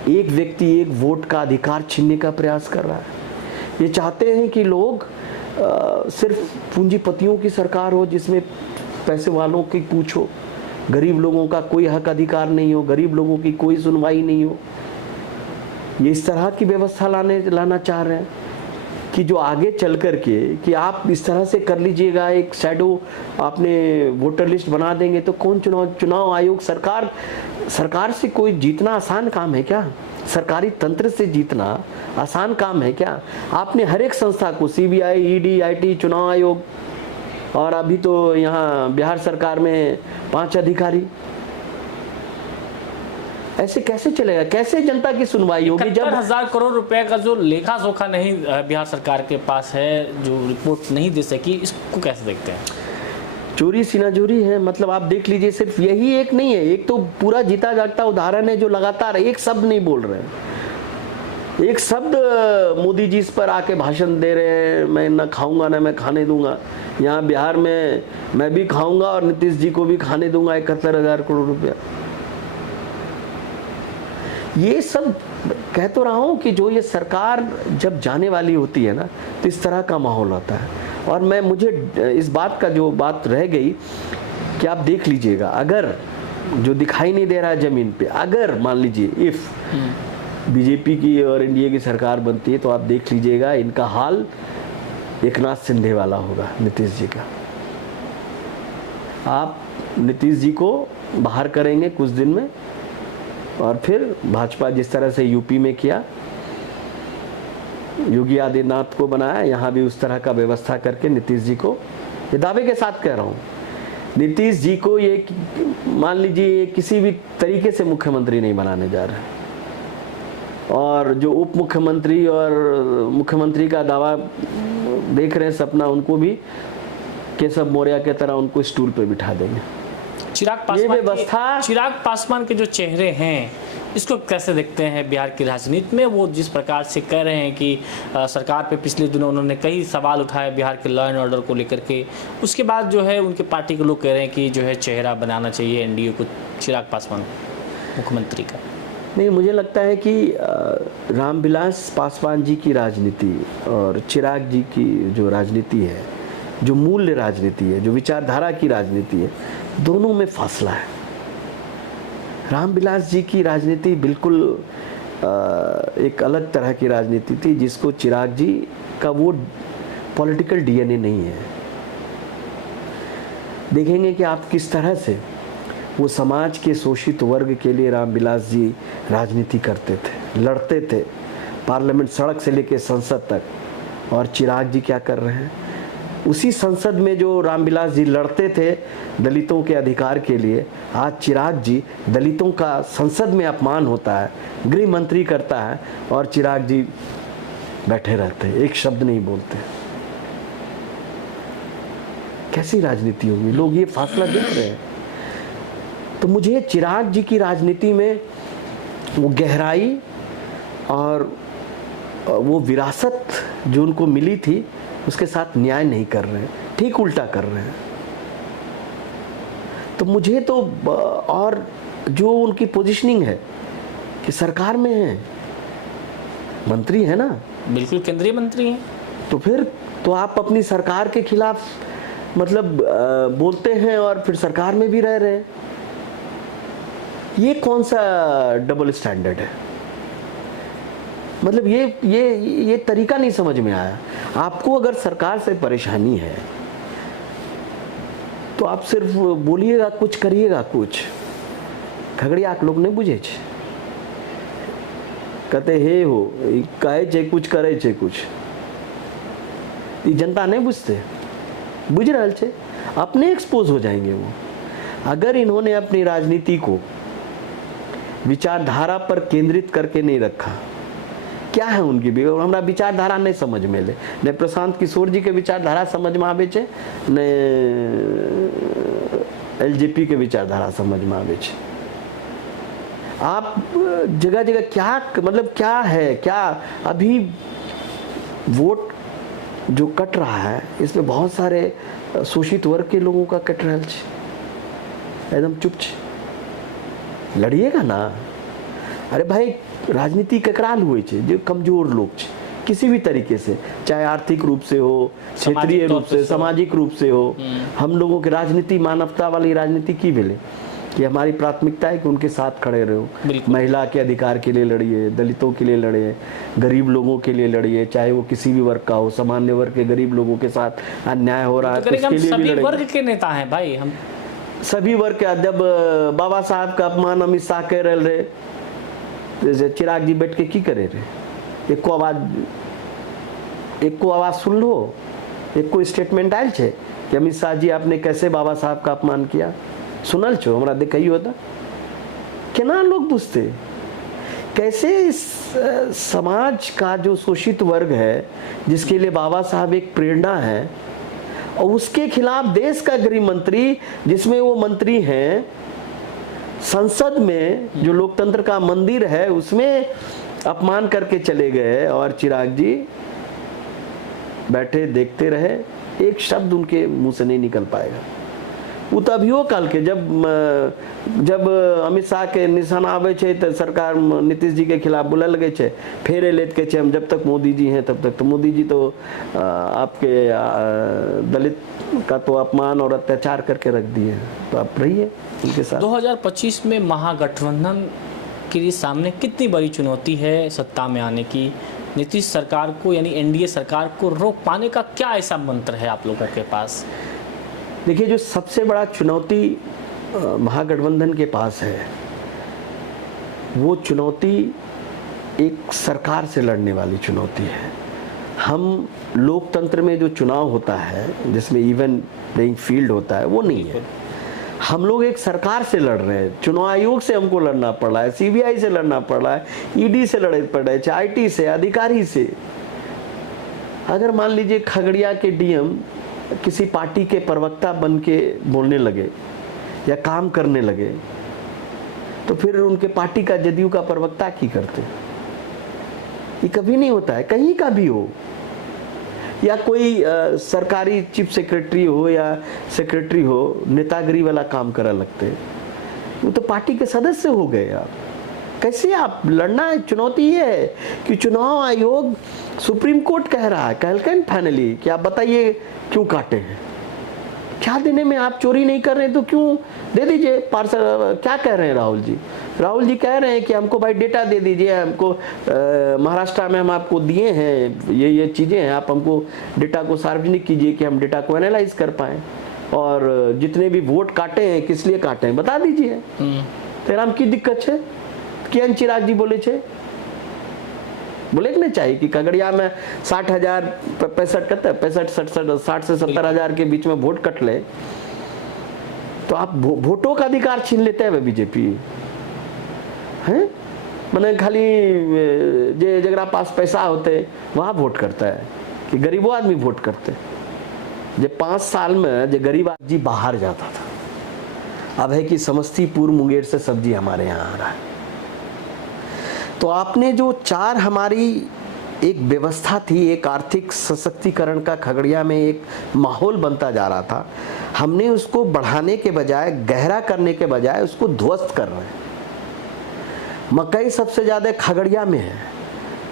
एक व्यक्ति एक वोट का अधिकार छीनने का प्रयास कर रहा है। ये चाहते हैं कि लोग सिर्फ पूंजीपतियों की सरकार हो जिसमें पैसे वालों की पूछ हो, गरीब लोगों का कोई हक अधिकार नहीं हो, गरीब लोगों की कोई सुनवाई नहीं हो। ये इस तरह की व्यवस्था लाना चाह रहे हैं कि जो आगे चल कर के कि आप इस तरह से कर लीजिएगा, एक शैडो आपने वोटर लिस्ट बना देंगे तो कौन चुनाव आयोग, सरकार से कोई जीतना आसान काम है क्या? सरकारी तंत्र से जीतना आसान काम है क्या? आपने हर एक संस्था को, CBI, ED, IT, चुनाव आयोग, और अभी तो यहाँ बिहार सरकार में 5 अधिकारी, ऐसे कैसे चलेगा? कैसे जनता की सुनवाई होगी जब 70,000 करोड़ रुपए का जो लेखा जोखा नहीं बिहार सरकार के पास है, जो रिपोर्ट नहीं दे सकी, इसको कैसे देखते हैं? चोरी सीनाचोरी है। मतलब आप देख लीजिए, सिर्फ यही एक नहीं है, एक तो पूरा जीता जागता उदाहरण है जो लगातार एक शब्द नहीं बोल रहे हैं। एक शब्द मोदी जी इस पर आके भाषण दे रहे हैं, मैं ना खाऊंगा ना मैं खाने दूंगा। यहाँ बिहार में मैं भी खाऊंगा और नीतीश जी को भी खाने दूंगा 71,000 करोड़ रुपया। ये सब कह तो रहा हूं कि जो ये सरकार जब जाने वाली होती है ना तो इस तरह का माहौल होता है। और मुझे इस बात का जो बात रह गई कि आप देख लीजिएगा, अगर जो दिखाई नहीं दे रहा है जमीन पे, अगर मान लीजिए इफ बीजेपी की और एनडीए की सरकार बनती है तो आप देख लीजिएगा इनका हाल एकनाथ शिंदे वाला होगा, नीतीश जी का। आप नीतीश जी को बाहर करेंगे कुछ दिन में, और फिर भाजपा जिस तरह से यूपी में किया, योगी आदित्यनाथ को बनाया, यहाँ भी उस तरह का व्यवस्था करके नीतीश जी को, ये दावे के साथ कह रहा हूँ, नीतीश जी को ये मान लीजिए किसी भी तरीके से मुख्यमंत्री नहीं बनाने जा रहे, और जो उप मुख्यमंत्री और मुख्यमंत्री का दावा देख रहे हैं सपना, उनको भी केशव मौर्य के तरह उनको स्टूल पे बिठा देंगे। चिराग पासवान के जो चेहरे हैं, इसको कैसे देखते हैं बिहार की राजनीति में? वो जिस प्रकार से कह रहे हैं कि सरकार पे पिछले दिनों उन्होंने कई सवाल उठाए बिहार के लॉ एंड ऑर्डर को लेकर के, उसके बाद जो है उनके पार्टी के लोग कह रहे हैं कि जो है चेहरा बनाना चाहिए एनडीए को चिराग पासवान मुख्यमंत्री का। नहीं, मुझे लगता है कि रामविलास पासवान जी की राजनीति और चिराग जी की जो राजनीति है, जो मूल्य राजनीति है, जो विचारधारा की राजनीति है, दोनों में फासला है। रामविलास जी की राजनीति बिल्कुल एक अलग तरह की राजनीति थी, जिसको चिराग जी का वो पॉलिटिकल डीएनए नहीं है। देखेंगे कि आप किस तरह से वो समाज के शोषित वर्ग के लिए रामविलास जी राजनीति करते थे, लड़ते थे, पार्लियामेंट सड़क से लेकर संसद तक। और चिराग जी क्या कर रहे हैं? उसी संसद में जो रामविलास जी लड़ते थे दलितों के अधिकार के लिए, आज चिराग जी दलितों का संसद में अपमान होता है, गृह मंत्री करता है, और चिराग जी बैठे रहते हैं, एक शब्द नहीं बोलते। कैसी राजनीति होगी? लोग ये फासला देख रहे हैं। तो मुझे चिराग जी की राजनीति में वो गहराई और वो विरासत जो उनको मिली थी, उसके साथ न्याय नहीं कर रहे हैं, ठीक उल्टा कर रहे हैं। तो मुझे तो, और जो उनकी पोजीशनिंग है कि सरकार में है, मंत्री है ना, बिल्कुल केंद्रीय मंत्री हैं, तो फिर तो आप अपनी सरकार के खिलाफ मतलब बोलते हैं और फिर सरकार में भी रह रहे हैं। ये कौन सा डबल स्टैंडर्ड है? मतलब ये तरीका नहीं समझ में आया। आपको अगर सरकार से परेशानी है तो आप सिर्फ बोलिएगा कुछ, करिएगा कुछ। खगड़िया लोग नहीं बुझे छे, कहते हे हो कहे छे कुछ, करे छे कुछ। ये जनता नहीं बुझते, बुझ रहा छे, अपने एक्सपोज हो जाएंगे वो। अगर इन्होंने अपनी राजनीति को विचारधारा पर केंद्रित करके नहीं रखा, क्या है उनकी भी हमारा विचारधारा नहीं समझ में ले, ने प्रशांत किशोर जी के विचारधारा समझ में आवे छे, ने एलजेपी के विचारधारा समझ में आवे छे। आप जगह जगह क्या मतलब क्या है, क्या अभी वोट जो कट रहा है इसमें बहुत सारे शोषित वर्ग के लोगों का कट रहा छे, एकदम चुप छे। लड़िएगा ना। अरे भाई राजनीति ककराल हुए छे, जो कमजोर लोग छे किसी भी तरीके से, चाहे आर्थिक रूप से हो, क्षेत्रीय रूप से, सामाजिक रूप से हो, हम लोगों की राजनीति मानवता वाली राजनीति की भेले कि हमारी प्राथमिकता है कि उनके साथ खड़े रहो। महिला के अधिकार के लिए लड़िए, दलितों के लिए लड़िए, गरीब लोगों के लिए लड़िए, चाहे वो किसी भी वर्ग का हो, सामान्य वर्ग के गरीब लोगों के साथ अन्याय हो रहा है तो उसके लिए भी लड़िए। वर्ग के नेता हैं भाई हम, सभी वर्ग के। जब बाबा साहब का अपमान अमित शाह कह रहे, जैसे चिराग जी बैठ के की करे रहे, एक को आवाज सुन लो, एक को स्टेटमेंट आयल छे कि अमित शाह जी आपने कैसे बाबा साहब का अपमान किया, सुनल छो, हमरा देखई होता। केना लोग बुझते कैसे इस समाज का जो शोषित वर्ग है, जिसके लिए बाबा साहब एक प्रेरणा है, और उसके खिलाफ देश का गृह मंत्री, जिसमें वो मंत्री हैं, संसद में जो लोकतंत्र का मंदिर है उसमें अपमान करके चले गए, और चिराग जी बैठे देखते रहे, एक शब्द उनके मुंह से नहीं निकल पाएगा। वो तभियो काल के जब अमित शाह के निशाना आवे छे तो सरकार नीतीश जी के खिलाफ बोले लगे छे, फेरे लेत के छे हम जब तक मोदी जी हैं तब तक। तो मोदी जी तो आपके दलित का तो अपमान और अत्याचार करके रख दिए, तो आप रहिए उनके साथ। 2025 में महागठबंधन के लिए सामने कितनी बड़ी चुनौती है सत्ता में आने की? नीतीश सरकार को यानी एनडीए सरकार को रोक पाने का क्या ऐसा मंत्र है आप लोगों के पास? देखिए, जो सबसे बड़ा चुनौती महागठबंधन के पास है, वो चुनौती एक सरकार से लड़ने वाली चुनौती है। हम लोकतंत्र में जो चुनाव होता है जिसमें इवन प्लेइंग फील्ड होता है वो नहीं है। हम लोग एक सरकार से लड़ रहे हैं, चुनाव आयोग से हमको लड़ना पड़ रहा है, सीबीआई से लड़ना पड़ रहा है, ईडी से लड़े पड़ रहे हैं, आईटी से, अधिकारी से। अगर मान लीजिए खगड़िया के डीएम किसी पार्टी के प्रवक्ता बन के बोलने लगे या काम करने लगे, तो फिर उनके पार्टी का, जदयू का प्रवक्ता की करते? ये कभी नहीं होता है, कहीं का भी हो, या कोई सरकारी चीफ सेक्रेटरी हो या सेक्रेटरी हो, नेतागिरी वाला काम करा लगते, वो तो पार्टी के सदस्य हो गए। आप कैसे आप लड़ना? चुनौती ये है कि चुनाव आयोग, सुप्रीम कोर्ट कह रहा है, कहलकन फाइनली कि आप बताइए क्यों काटे हैं, क्या देने में आप चोरी नहीं कर रहे हैं तो क्यों दे दीजिए पार्सल। क्या कह रहे हैं राहुल जी? राहुल जी कह रहे हैं कि हमको भाई डेटा दे दीजिए, हमको महाराष्ट्र में हम आपको दिए हैं ये चीज़ें हैं, आप हमको डेटा को सार्वजनिक कीजिए कि हम डेटा को एनालाइज कर पाएँ, और जितने भी वोट काटे हैं किस लिए काटे हैं बता दीजिए। तेरा हम की दिक्कत है? किरण चिराग जी बोले छे, बोले कि नहीं चाहिए कि खगड़िया में 60,000 65 60 से 70,000 के बीच में वोट कट ले तो आप वोटों का अधिकार छीन लेते हैं बीजेपी हैं। मैंने खाली जे जगरा पास पैसा होते वहाँ वोट करता है कि गरीबों आदमी वोट करते। जे 5 साल में जो गरीब आदमी बाहर जाता था, अब है कि समस्तीपुर मुंगेर से सब्जी हमारे यहाँ आ रहा है। तो आपने जो 4 हमारी एक व्यवस्था थी, एक आर्थिक सशक्तिकरण का खगड़िया में एक माहौल बनता जा रहा था, हमने उसको बढ़ाने के बजाय, गहरा करने के बजाय उसको ध्वस्त कर रहे हैं। मकई सबसे ज़्यादा खगड़िया में है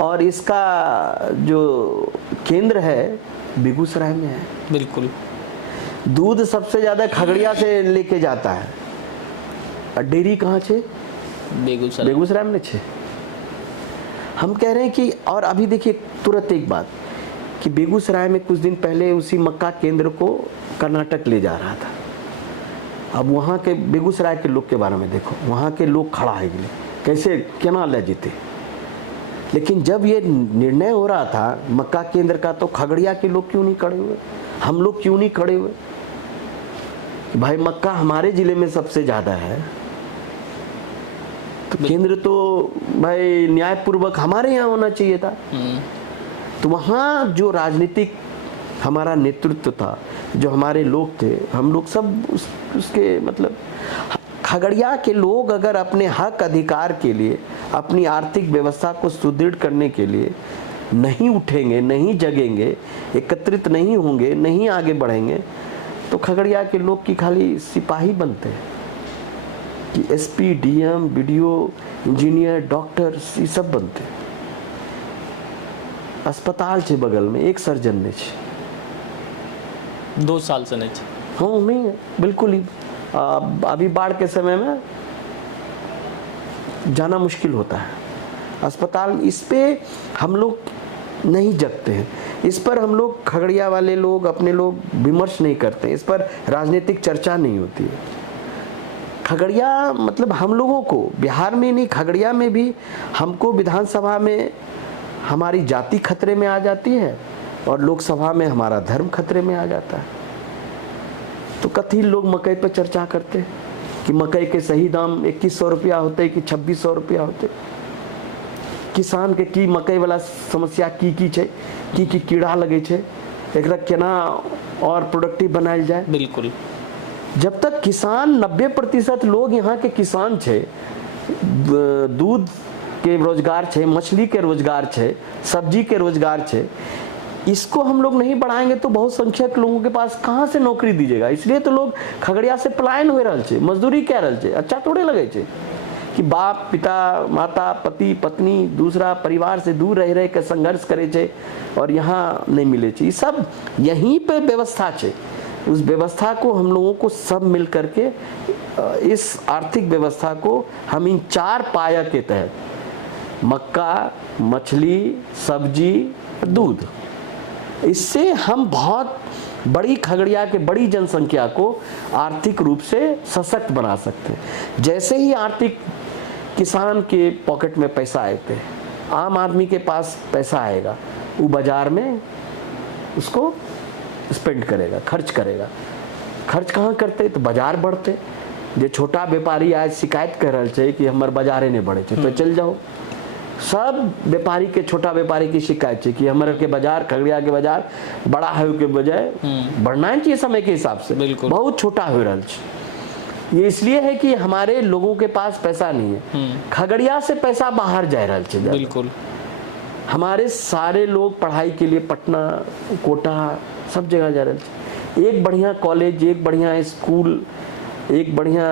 और इसका जो केंद्र है बेगूसराय में है। बिल्कुल। दूध सबसे ज़्यादा खगड़िया से लेके जाता है और डेयरी कहाँ छे? बेगूसराय में छे। हम कह रहे हैं कि, और अभी देखिए तुरंत एक बात कि बेगूसराय में कुछ दिन पहले उसी मक्का केंद्र को कर्नाटक ले जा रहा था। अब वहाँ के बेगूसराय के लोग के बारे में देखो, वहाँ के लोग खड़ा है गए कैसे क्या ले जीते। लेकिन जब ये निर्णय हो रहा था मक्का केंद्र का, तो खगड़िया के लोग क्यों नहीं खड़े हुए? हम लोग क्यों नहीं खड़े हुए? भाई मक्का हमारे जिले में सबसे ज़्यादा है, तो केंद्र तो भाई न्यायपूर्वक हमारे यहाँ होना चाहिए था। तो वहाँ जो राजनीतिक हमारा नेतृत्व था, जो हमारे लोग थे, हम लोग सब उसके मतलब खगड़िया के लोग अगर अपने हक अधिकार के लिए, अपनी आर्थिक व्यवस्था को सुदृढ़ करने के लिए नहीं उठेंगे, नहीं जगेंगे, एकत्रित नहीं होंगे, नहीं आगे बढ़ेंगे, तो खगड़िया के लोग की खाली सिपाही बनते हैं कि SP, DM, BDO, engineer, doctor ये सब बनते। अस्पताल छे बगल में, एक सर्जन ने छे, 2 साल से नहीं। हाँ नहीं है बिल्कुल ही। अभी बाढ़ के समय में जाना मुश्किल होता है अस्पताल। इस पे हम लोग नहीं जगते हैं, इस पर हम लोग खगड़िया वाले लोग, अपने लोग विमर्श नहीं करते, इस पर राजनीतिक चर्चा नहीं होती है। खगड़िया मतलब हम लोगों को, बिहार में नहीं खगड़िया में भी हमको विधानसभा में हमारी जाति खतरे में आ जाती है और लोकसभा में हमारा धर्म खतरे में आ जाता है। तो कथी लोग मकई पर चर्चा करते हैं कि मकई के सही दाम 2100 रुपया होते कि 2600 रुपया होते। किसान के की मकई वाला समस्या की छे, की कीड़ा लगे छे, एकरा केना और प्रोडक्टिव बनायल जाए। बिल्कुल। जब तक किसान 90% लोग यहाँ के किसान छे, दूध के रोजगार छे, मछली के रोजगार छे, सब्जी के रोजगार छे, इसको हम लोग नहीं बढ़ाएंगे तो बहुसंख्यक लोगों के पास कहाँ से नौकरी दीजिएगा। इसलिए तो लोग खगड़िया से पलायन हो रहा छे, मजदूरी कह रहा छे। अच्छा थोड़े लगे छे कि बाप, पिता, माता, पति, पत्नी, दूसरा परिवार से दूर रह रहे के संघर्ष करे छे और यहाँ नहीं मिले छे। सब यहीं पे व्यवस्था छे। उस व्यवस्था को हम लोगों को सब मिल करके, इस आर्थिक व्यवस्था को हम इन 4 पाया के तहत, मक्का, मछली, सब्जी, दूध, इससे हम बहुत बड़ी खगड़िया के बड़ी जनसंख्या को आर्थिक रूप से सशक्त बना सकते हैं। जैसे ही आर्थिक किसान के पॉकेट में पैसा आते, आम आदमी के पास पैसा आएगा, वो बाजार में उसको स्पेंड करेगा, खर्च करेगा। खर्च कहाँ करते तो बाजार बढ़ते। जो छोटा व्यापारी आज शिकायत कर रहा है कि हमारे बाजारे नहीं बढ़े तो चल जाओ, सब व्यापारी के, छोटा व्यापारी की शिकायत है कि हमारे के बाजार, खगड़िया के बाजार बड़ा है के बजाय बढ़ना चाहिए समय के हिसाब से, बहुत छोटा हो रहा है। ये इसलिए है कि हमारे लोगों के पास पैसा नहीं है, खगड़िया से पैसा बाहर जा रहा है। बिल्कुल, हमारे सारे लोग पढ़ाई के लिए पटना, कोटा सब जगह जा रहे हैं। एक बढ़िया कॉलेज, एक बढ़िया स्कूल, एक बढ़िया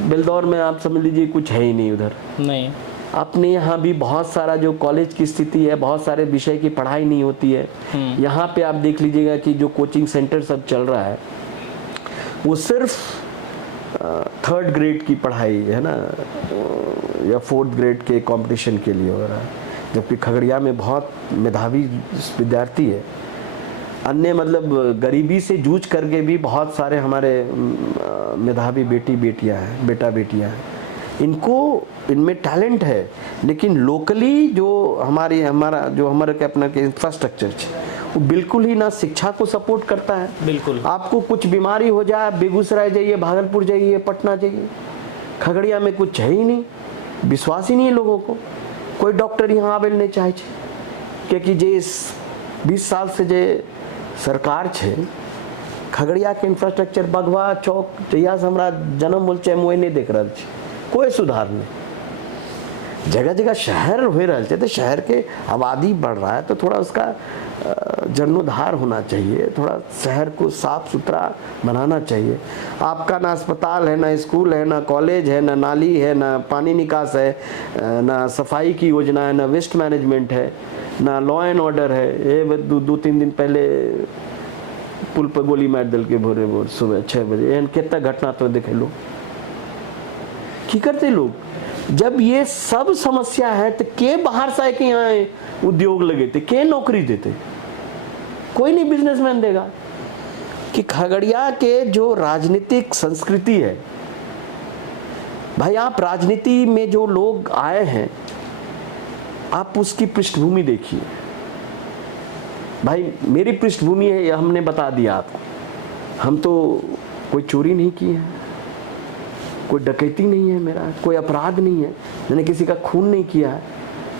बेलदौर में आप समझ लीजिए कुछ है ही नहीं उधर। नहीं, अपने यहाँ भी बहुत सारा जो कॉलेज की स्थिति है, बहुत सारे विषय की पढ़ाई नहीं होती है। यहाँ पे आप देख लीजिएगा कि जो कोचिंग सेंटर सब चल रहा है वो सिर्फ 3rd ग्रेड की पढ़ाई है ना, या 4th ग्रेड के कंपटीशन के लिए हो रहा है, जबकि खगड़िया में बहुत मेधावी विद्यार्थी है। अन्य मतलब गरीबी से जूझ करके भी बहुत सारे हमारे मेधावी बेटियां हैं, बेटियां हैं। इनमें टैलेंट है, लेकिन लोकली जो हमारा अपना के इंफ्रास्ट्रक्चर है वो बिल्कुल ही ना शिक्षा को सपोर्ट करता है। बिल्कुल, आपको कुछ बीमारी हो जाए, बेगूसराय जाइए, भागलपुर जाइए, पटना जाइए, खगड़िया में कुछ है ही नहीं, विश्वास ही नहीं है लोगों को। कोई डॉक्टर यहाँ आवे नहीं चाहे, क्योंकि जे 20 साल से जे सरकार है, खगड़िया के इंफ्रास्ट्रक्चर बगवा चौक जहिया से हमारा जन्म बोल चाहे मुझे नहीं देख रहा है, कोई सुधार नहीं। जगह जगह शहर हो रहा है तो शहर के आबादी बढ़ रहा है तो थोड़ा उसका जीर्णोद्धार होना चाहिए, थोड़ा शहर को साफ सुथरा बनाना चाहिए। आपका ना अस्पताल है, ना स्कूल है, ना कॉलेज है, ना नाली है, ना पानी निकास है, ना सफाई की योजना है, ना वेस्ट मैनेजमेंट है, ना लॉ एंड ऑर्डर है। ये 2-3 दिन पहले पुल पर गोली मार दल के भोर सुबह 6 बजे कितना घटना तो देखे लो की करते लोग। जब ये सब समस्या है तो के बाहर से आके यहाँ उद्योग लगे थे, के नौकरी देते, कोई नहीं बिजनेसमैन देगा। कि खगड़िया के जो राजनीतिक संस्कृति है भाई, आप राजनीति में जो लोग आए हैं आप उसकी पृष्ठभूमि देखिए। भाई मेरी पृष्ठभूमि है, ये हमने बता दिया आपको। हम तो कोई चोरी नहीं की है, कोई डकैती नहीं है, मेरा कोई अपराध नहीं है, मैंने किसी का खून नहीं किया है,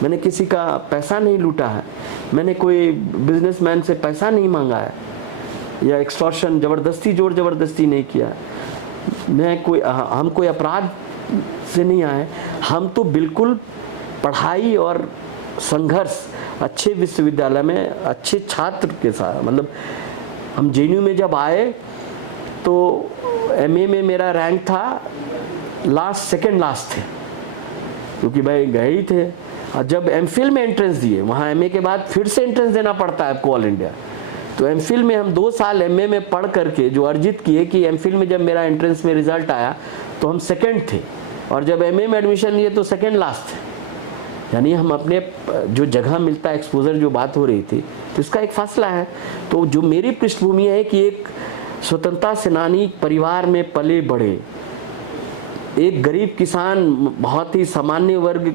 मैंने किसी का पैसा नहीं लूटा है, मैंने कोई बिजनेसमैन से पैसा नहीं मांगा है, या एक्सटॉर्शन जबरदस्ती जोर जबरदस्ती नहीं किया। हम कोई अपराध से नहीं आए। हम तो बिल्कुल पढ़ाई और संघर्ष, अच्छे विश्वविद्यालय में अच्छे छात्र के साथ, मतलब हम जेएनयू में जब आए तो एमए में मेरा रैंक था सेकंड लास्ट थे, क्योंकि भाई गए ही थे। और जब एमफिल में एंट्रेंस दिए, वहाँ एमए के बाद फिर से एंट्रेंस देना पड़ता है आपको ऑल इंडिया, तो एमफिल में हम 2 साल एमए में पढ़ करके जो अर्जित किए कि एमफिल में जब मेरा एंट्रेंस में रिजल्ट आया तो हम सेकंड थे, और जब एमए में एडमिशन लिए तो सेकंड लास्ट थे। यानी हम अपने जो जगह मिलता है, एक्सपोजर जो बात हो रही थी, तो इसका एक फासला है। तो जो मेरी पृष्ठभूमि है कि एक स्वतंत्रता सेनानी परिवार में पले बढ़े, एक गरीब किसान, बहुत ही सामान्य वर्ग,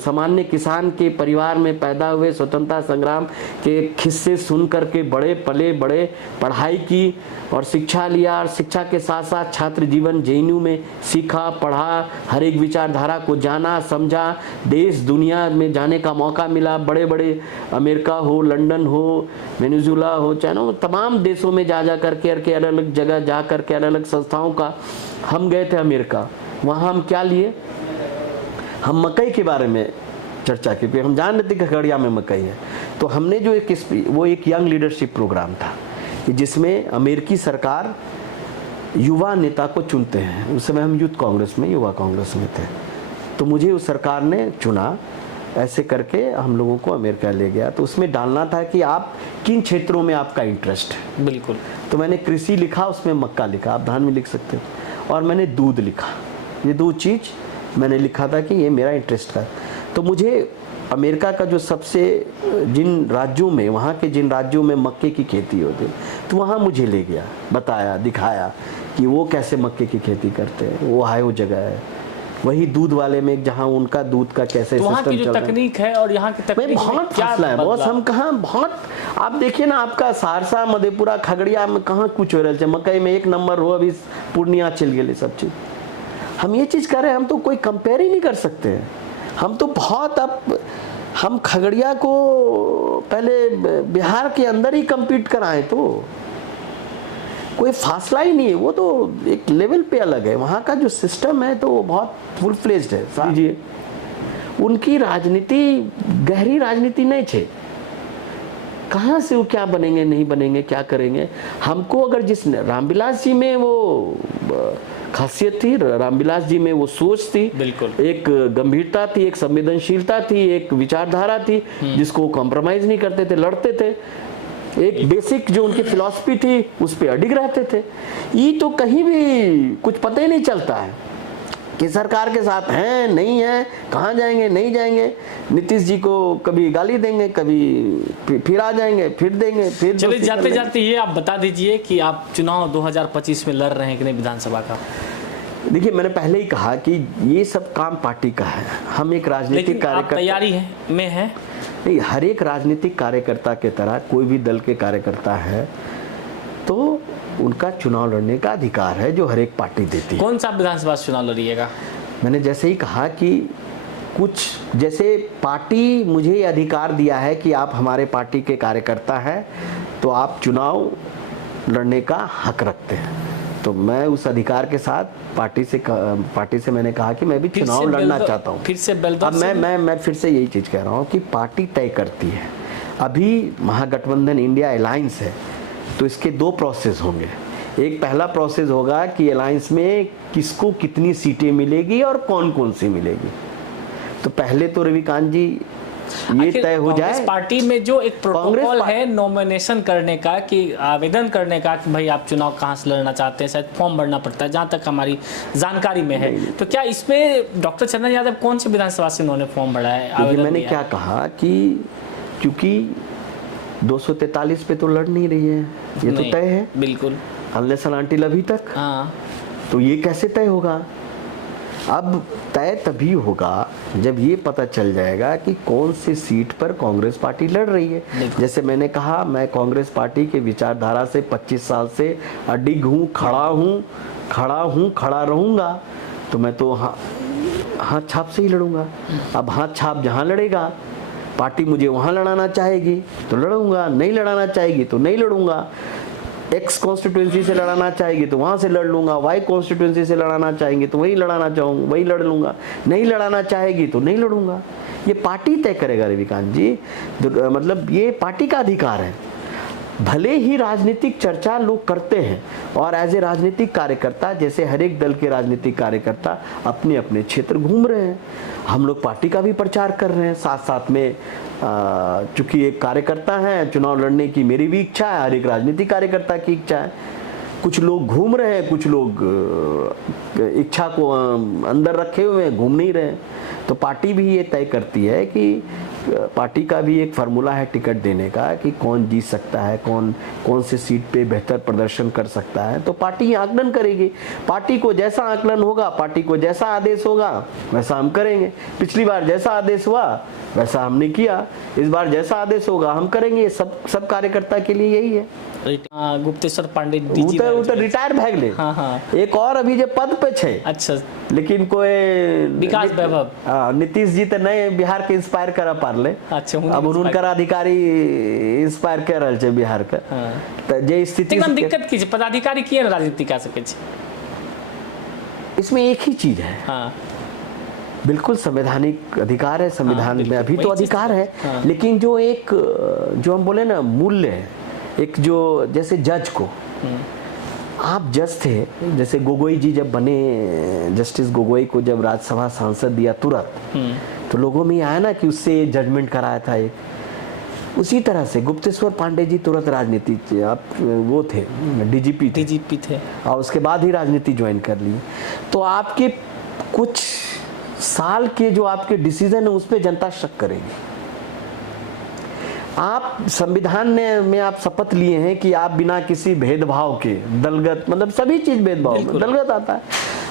सामान्य किसान के परिवार में पैदा हुए, स्वतंत्रता संग्राम के किस्से सुन करके बड़े पले बड़े, पढ़ाई की और शिक्षा लिया, और शिक्षा के साथ साथ छात्र जीवन जेएनयू में सीखा, पढ़ा, हर एक विचारधारा को जाना, समझा, देश दुनिया में जाने का मौका मिला। बड़े बड़े अमेरिका हो, लंदन हो, वेनेजुला हो, चाइना, तमाम देशों में जा करके अलग अलग जगह जा करके अलग अलग संस्थाओं का, हम गए थे अमेरिका। वहाँ हम क्या लिए, हम मकई के बारे में चर्चा की, हम जान रहे थे कि खगड़िया में मकई है। तो हमने जो एक यंग लीडरशिप प्रोग्राम था जिसमें अमेरिकी सरकार युवा नेता को चुनते हैं। उस समय हम यूथ कांग्रेस में, युवा कांग्रेस में थे, तो मुझे उस सरकार ने चुना। ऐसे करके हम लोगों को अमेरिका ले गया। तो उसमें डालना था कि आप किन क्षेत्रों में आपका इंटरेस्ट है। बिल्कुल। तो मैंने कृषि लिखा, उसमें मक्का लिखा, आप धान में लिख सकते हो, और मैंने दूध लिखा। ये 2 चीज़ मैंने लिखा था कि ये मेरा इंटरेस्ट था। तो मुझे अमेरिका का जो सबसे जिन राज्यों में, वहाँ के जिन राज्यों में मक्के की खेती होती, तो वहाँ मुझे ले गया, बताया, दिखाया कि वो कैसे मक्के की खेती करते हैं। वो ओहायो जगह है, वही दूध वाले में जहाँ उनका दूध का कैसे तो वहाँ की जो सिस्टम चल रहा है, तकनीक है और यहाँ की तकनीक में बहुत क्या फासला है बॉस। बदलाव? हम कहाँ बहुत, आप देखिए ना, आपका सहरसा, मधेपुरा, खगड़िया में कहाँ कुछ हो रहा है, मकई में 1 नंबर हो, अभी पूर्णिया चल गए सब चीज। हम ये चीज कर रहे हैं, हम तो कोई कंपेयर ही नहीं कर सकते हैं। हम तो बहुत, अब हम खगड़िया को पहले बिहार के अंदर ही compete कराएं, तो कोई फासला ही नहीं है, वो तो एक लेवल पे अलग है। वहाँ का जो सिस्टम है तो वो बहुत फुल फ्लेज्ड है। समझिए, उनकी राजनीति गहरी राजनीति नहीं है। कहाँ से वो क्या बनेंगे, नहीं बनेंगे, क्या करेंगे। हमको अगर जिस रामविलास जी में वो खासियत थी, रामविलास जी में वो सोच थी, बिल्कुल, एक गंभीरता थी, एक संवेदनशीलता थी, एक विचारधारा थी जिसको कॉम्प्रोमाइज नहीं करते थे, लड़ते थे। एक बेसिक जो उनकी फिलॉसफी थी उस पे अडिग रहते थे। ये तो कहीं भी कुछ पता ही नहीं चलता है कि सरकार के साथ हैं, नहीं है, कहाँ जाएंगे, नहीं जाएंगे। नीतीश जी को कभी गाली देंगे, कभी फिर आ जाएंगे, फिर देंगे, फिर। चलिए जाते जाते ये आप बता दीजिए कि आप चुनाव 2025 में लड़ रहे हैं कि नहीं विधानसभा का? देखिए, मैंने पहले ही कहा कि ये सब काम पार्टी का है। हम एक राजनीतिक कार्यकर्ता, तैयारी है में है नहीं, हर एक राजनीतिक कार्यकर्ता के तरह कोई भी दल के कार्यकर्ता है तो उनका चुनाव लड़ने का अधिकार है जो हर एक पार्टी देती है। कौन सा विधानसभा चुनाव लड़िएगा? मैंने जैसे ही कहा कि कुछ, जैसे पार्टी मुझे ये अधिकार दिया है कि आप हमारे पार्टी के कार्यकर्ता हैं तो आप चुनाव लड़ने का हक रखते हैं, तो मैं उस अधिकार के साथ पार्टी से मैंने कहा कि मैं भी चुनाव लड़ना चाहता हूँ। फिर से अब मैं फिर से यही चीज कह रहा हूँ कि पार्टी तय करती है। अभी महागठबंधन इंडिया अलायंस है तो इसके 2 प्रोसेस होंगे। एक पहला प्रोसेस होगा कि अलायंस में किसको कितनी सीटें मिलेगी और कौन कौन सी मिलेगी। तो पहले तो रविकांत जी ये तय हो जाए। पार्टी में जो एक प्रोटोकॉल है नॉमिनेशन करने का, कि आवेदन करने का कि भाई आप चुनाव कहाँ से लड़ना चाहते हैं, शायद फॉर्म भरना पड़ता है, जहाँ तक हमारी जानकारी में है। तो क्या इसमें डॉक्टर चंदन यादव कौन से विधानसभा से उन्होंने फॉर्म भरा है? मैंने क्या कहा कि क्योंकि 243 पे तो लड़ नहीं रही है, ये तो तय है बिल्कुल, अनलेस एंड अनटिल अभी तक। हाँ, तो ये कैसे तय होगा? अब तय तभी होगा जब ये पता चल जाएगा कि कौन सी सीट पर कांग्रेस पार्टी लड़ रही है। जैसे मैंने कहा, मैं कांग्रेस पार्टी के विचारधारा से 25 साल से अडिग हूँ, खड़ा रहूंगा। तो मैं तो हाथ छाप से ही लड़ूंगा। अब हाथ छाप जहाँ लड़ेगा, पार्टी मुझे वहाँ लड़ाना चाहेगी तो लड़ूंगा, नहीं लड़ाना चाहेगी तो नहीं लड़ूंगा। एक्स कॉन्स्टिट्यूंसी से लड़ाना चाहेगी तो वहां से लड़ लूंगा, वाई कॉन्स्टिट्यूंसी से लड़ाना चाहेंगे तो वही लड़ाना चाहूंगा, वही लड़ लूंगा, नहीं लड़ाना चाहेगी तो नहीं लड़ूंगा। ये पार्टी तय करेगा रविकांत जी, मतलब ये पार्टी का अधिकार है। भले ही राजनीतिक चर्चा लोग करते हैं और एज ए राजनीतिक कार्यकर्ता, जैसे हर एक दल के राजनीतिक कार्यकर्ता अपने अपने क्षेत्र घूम रहे हैं, हम लोग पार्टी का भी प्रचार कर रहे हैं साथ साथ में। चूंकि एक कार्यकर्ता है, चुनाव लड़ने की मेरी भी इच्छा है, हर एक राजनीतिक कार्यकर्ता की इच्छा है। कुछ लोग घूम रहे हैं, कुछ लोग इच्छा को अंदर रखे हुए हैं, घूम नहीं रहे हैं। तो पार्टी भी ये तय करती है कि पार्टी का भी एक फार्मूला है टिकट देने का कि कौन जीत सकता है, कौन से सीट पे बेहतर प्रदर्शन कर सकता है। तो पार्टी आकलन करेगी, पार्टी को जैसा आकलन होगा, पार्टी को जैसा आदेश होगा वैसा हम करेंगे। पिछली बार जैसा आदेश हुआ वैसा हमने किया, इस बार जैसा आदेश होगा हम करेंगे। सब कार्यकर्ता के लिए यही है। गुप्तेश्वर पांडे रिटायर भाग ले। हाँ। एक और अभी जो पद पे छे, अच्छा, लेकिन कोई विकास वैभव, नीतीश जी तो नए बिहार के इंस्पायर करा पारले। अच्छा, अब उनकर अधिकारी इंस्पायर कर रहे छे बिहार के। तो जे स्थिति एकदम दिक्कत की पदाधिकारी किए राजनीति कर सके छे। इसमें एक ही चीज है, हाँ, बिल्कुल संवैधानिक अधिकार है, संविधान में अभी तो अधिकार है। लेकिन जो जो हम बोले ना मूल्य है, एक जो जैसे जज को, आप जज थे, जैसे गोगोई जी जब बने, जस्टिस गोगोई को जब राज्यसभा सांसद दिया तुरंत, तो लोगों में आया ना कि उससे जजमेंट कराया था एक। उसी तरह से गुप्तेश्वर पांडे जी तुरंत राजनीति, आप वो थे डीजीपी थे और उसके बाद ही राजनीति ज्वाइन कर ली। तो आपके कुछ साल के जो आपके डिसीजन है उस पर जनता शक करेगी। आप संविधान में आप शपथ लिए हैं कि आप बिना किसी भेदभाव के, दलगत, मतलब सभी चीज भेदभाव में दलगत आता है,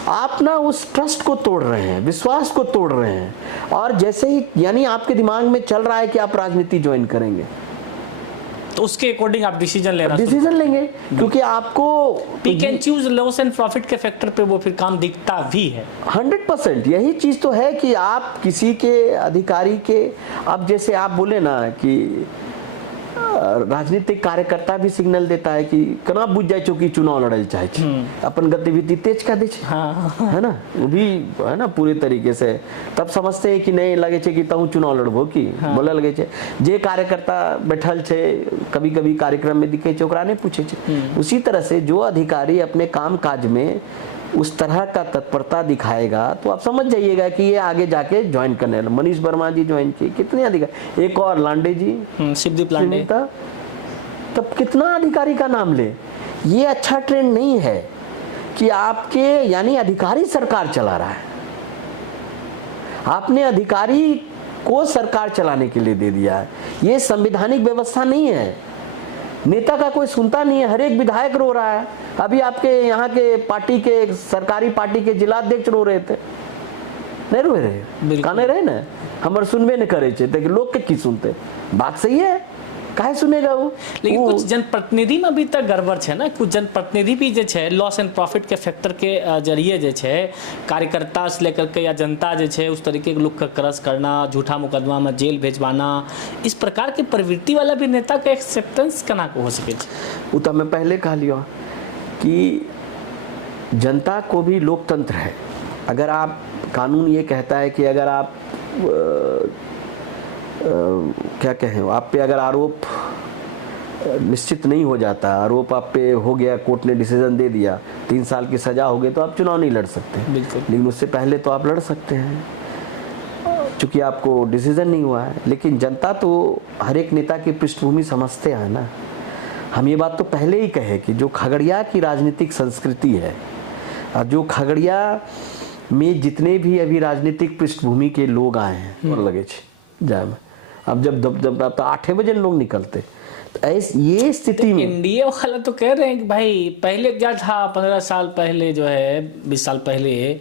आप ना उस ट्रस्ट को तोड़ रहे हैं, विश्वास को तोड़ रहे हैं। और जैसे ही यानी आपके दिमाग में चल रहा है कि आप राजनीति ज्वाइन करेंगे, तो उसके अकॉर्डिंग आप डिसीजन लेंगे, क्योंकि आपको pick and choose loss and profit के फैक्टर पे वो फिर काम दिखता भी है। 100% यही चीज तो है कि आप किसी के अधिकारी के, अब जैसे आप बोले ना कि राजनीतिक कार्यकर्ता भी सिग्नल देता है कि कना बुझ जाए चूंकि चुनाव लड़ल चाहे अपन गतिविधि तेज कर दे, है ना, वो भी है ना पूरे तरीके से तब समझते हैं कि नहीं लगे छे कि तू चुनाव लड़बो की बोले लगे छे। जे कार्यकर्ता बैठल छे कभी कभी कार्यक्रम में दिखे छे ओकरा नहीं पूछे छे। उसी तरह से जो अधिकारी अपने काम काज में उस तरह का तत्परता दिखाएगा तो आप समझ जाइएगा कि ये आगे जाके ज्वाइन करने वाला। मनीष वर्मा जी ज्वाइन किए, कितने अधिकारी, एक और लांडे जी, शिवदीप लांडे, तब कितना अधिकारी का नाम ले। ये अच्छा ट्रेंड नहीं है कि आपके यानी अधिकारी सरकार चला रहा है, आपने अधिकारी को सरकार चलाने के लिए दे दिया है। ये संवैधानिक व्यवस्था नहीं है। नेता का कोई सुनता नहीं है, हर एक विधायक रो रहा है। अभी आपके यहाँ के पार्टी के सरकारी पार्टी के जिलाध्यक्ष रो रहे थे, नहीं रो रहे, काने रहे ना, हमारे सुनबे नहीं करे थे, लोग के की सुनते, बात सही है, काहे सुनेगा वो। लेकिन कुछ जनप्रतिनिधि में अभी तक गड़बड़ है ना, कुछ जनप्रतिनिधि भी जे है लॉस एंड प्रॉफिट के फैक्टर के जरिए जे है कार्यकर्ता से लेकर के या जनता जे है उस तरीके के लोग का क्रश करना, झूठा मुकदमा में जेल भेजवाना, इस प्रकार के प्रवृत्ति वाला भी नेता का एक्सेप्टेंस केना को हो सके। वो तो मैं पहले कह लिया कि जनता को भी लोकतंत्र है। अगर आप कानून ये कहता है कि अगर आप क्या कहें, आप पे अगर आरोप निश्चित नहीं हो जाता, आरोप आप पे हो गया, कोर्ट ने डिसीजन दे दिया, 3 साल की सजा हो गई, तो आप चुनाव नहीं लड़ सकते। बिल्कुल। लेकिन उससे पहले तो आप लड़ सकते हैं क्योंकि आपको डिसीजन नहीं हुआ है। लेकिन जनता तो हर एक नेता की पृष्ठभूमि समझते हैं ना। हम ये बात तो पहले ही कहे कि जो खगड़िया की राजनीतिक संस्कृति है और जो खगड़िया में जितने भी अभी राजनीतिक पृष्ठभूमि के लोग आए हैं और लगे जाए में, अब जब 8 बजे लोग निकलते, तो ये स्थिति में इंडिया वाला तो कह रहे हैं कि भाई पहले क्या था, 15 साल पहले जो है, 20 साल पहले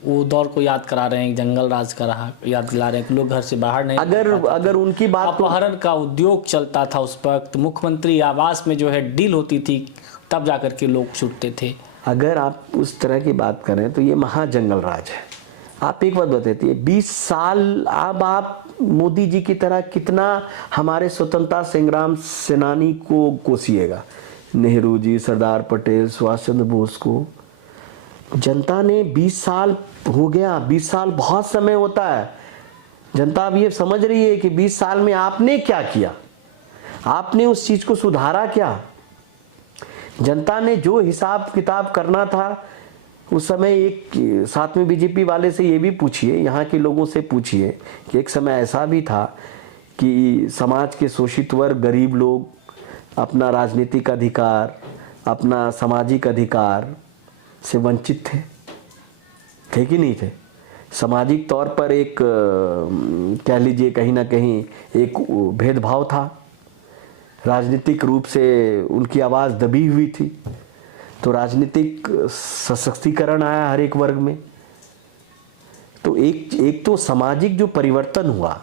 वो दौर को याद करा रहे हैं, जंगल राज का रहा याद दिला रहे हैं कि लोग घर से बाहर नहीं, अगर उनकी बात, अपहरण का उद्योग चलता था उस वक्त, मुख्यमंत्री आवास में जो है डील होती थी, तब जाकर के लोग छूटते थे। अगर आप उस तरह की बात करें तो ये महाजंगल राज है। आप एक बात बताती है, 20 साल अब आप मोदी जी की तरह कितना हमारे स्वतंत्रता संग्राम सेनानी को कोसिएगा, नेहरू जी, सरदार पटेल, सुभाष चंद्र बोस को। जनता ने 20 साल हो गया, 20 साल बहुत समय होता है। जनता अब ये समझ रही है कि 20 साल में आपने क्या किया, आपने उस चीज को सुधारा क्या। जनता ने जो हिसाब किताब करना था उस समय, एक साथ में बीजेपी वाले से ये भी पूछिए, यहाँ के लोगों से पूछिए कि एक समय ऐसा भी था कि समाज के शोषित वर्ग, गरीब लोग अपना राजनीतिक अधिकार, अपना सामाजिक अधिकार से वंचित थे कि नहीं थे। सामाजिक तौर पर एक कह लीजिए कहीं ना कहीं एक भेदभाव था, राजनीतिक रूप से उनकी आवाज़ दबी हुई थी। तो राजनीतिक सशक्तिकरण आया हर एक वर्ग में। तो एक तो सामाजिक जो परिवर्तन हुआ,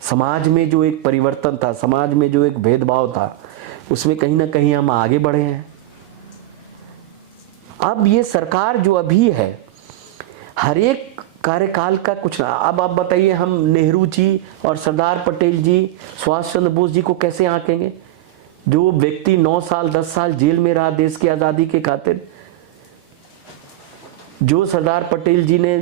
समाज में जो एक परिवर्तन था, समाज में जो एक भेदभाव था, उसमें कहीं ना कहीं हम आगे बढ़े हैं। अब ये सरकार जो अभी है, हर एक कार्यकाल का कुछ ना, अब आप बताइए हम नेहरू जी और सरदार पटेल जी, सुभाष चंद्र बोस जी को कैसे आंकेंगे? जो व्यक्ति 9 साल 10 साल जेल में रहा देश की आज़ादी के खातिर, जो सरदार पटेल जी ने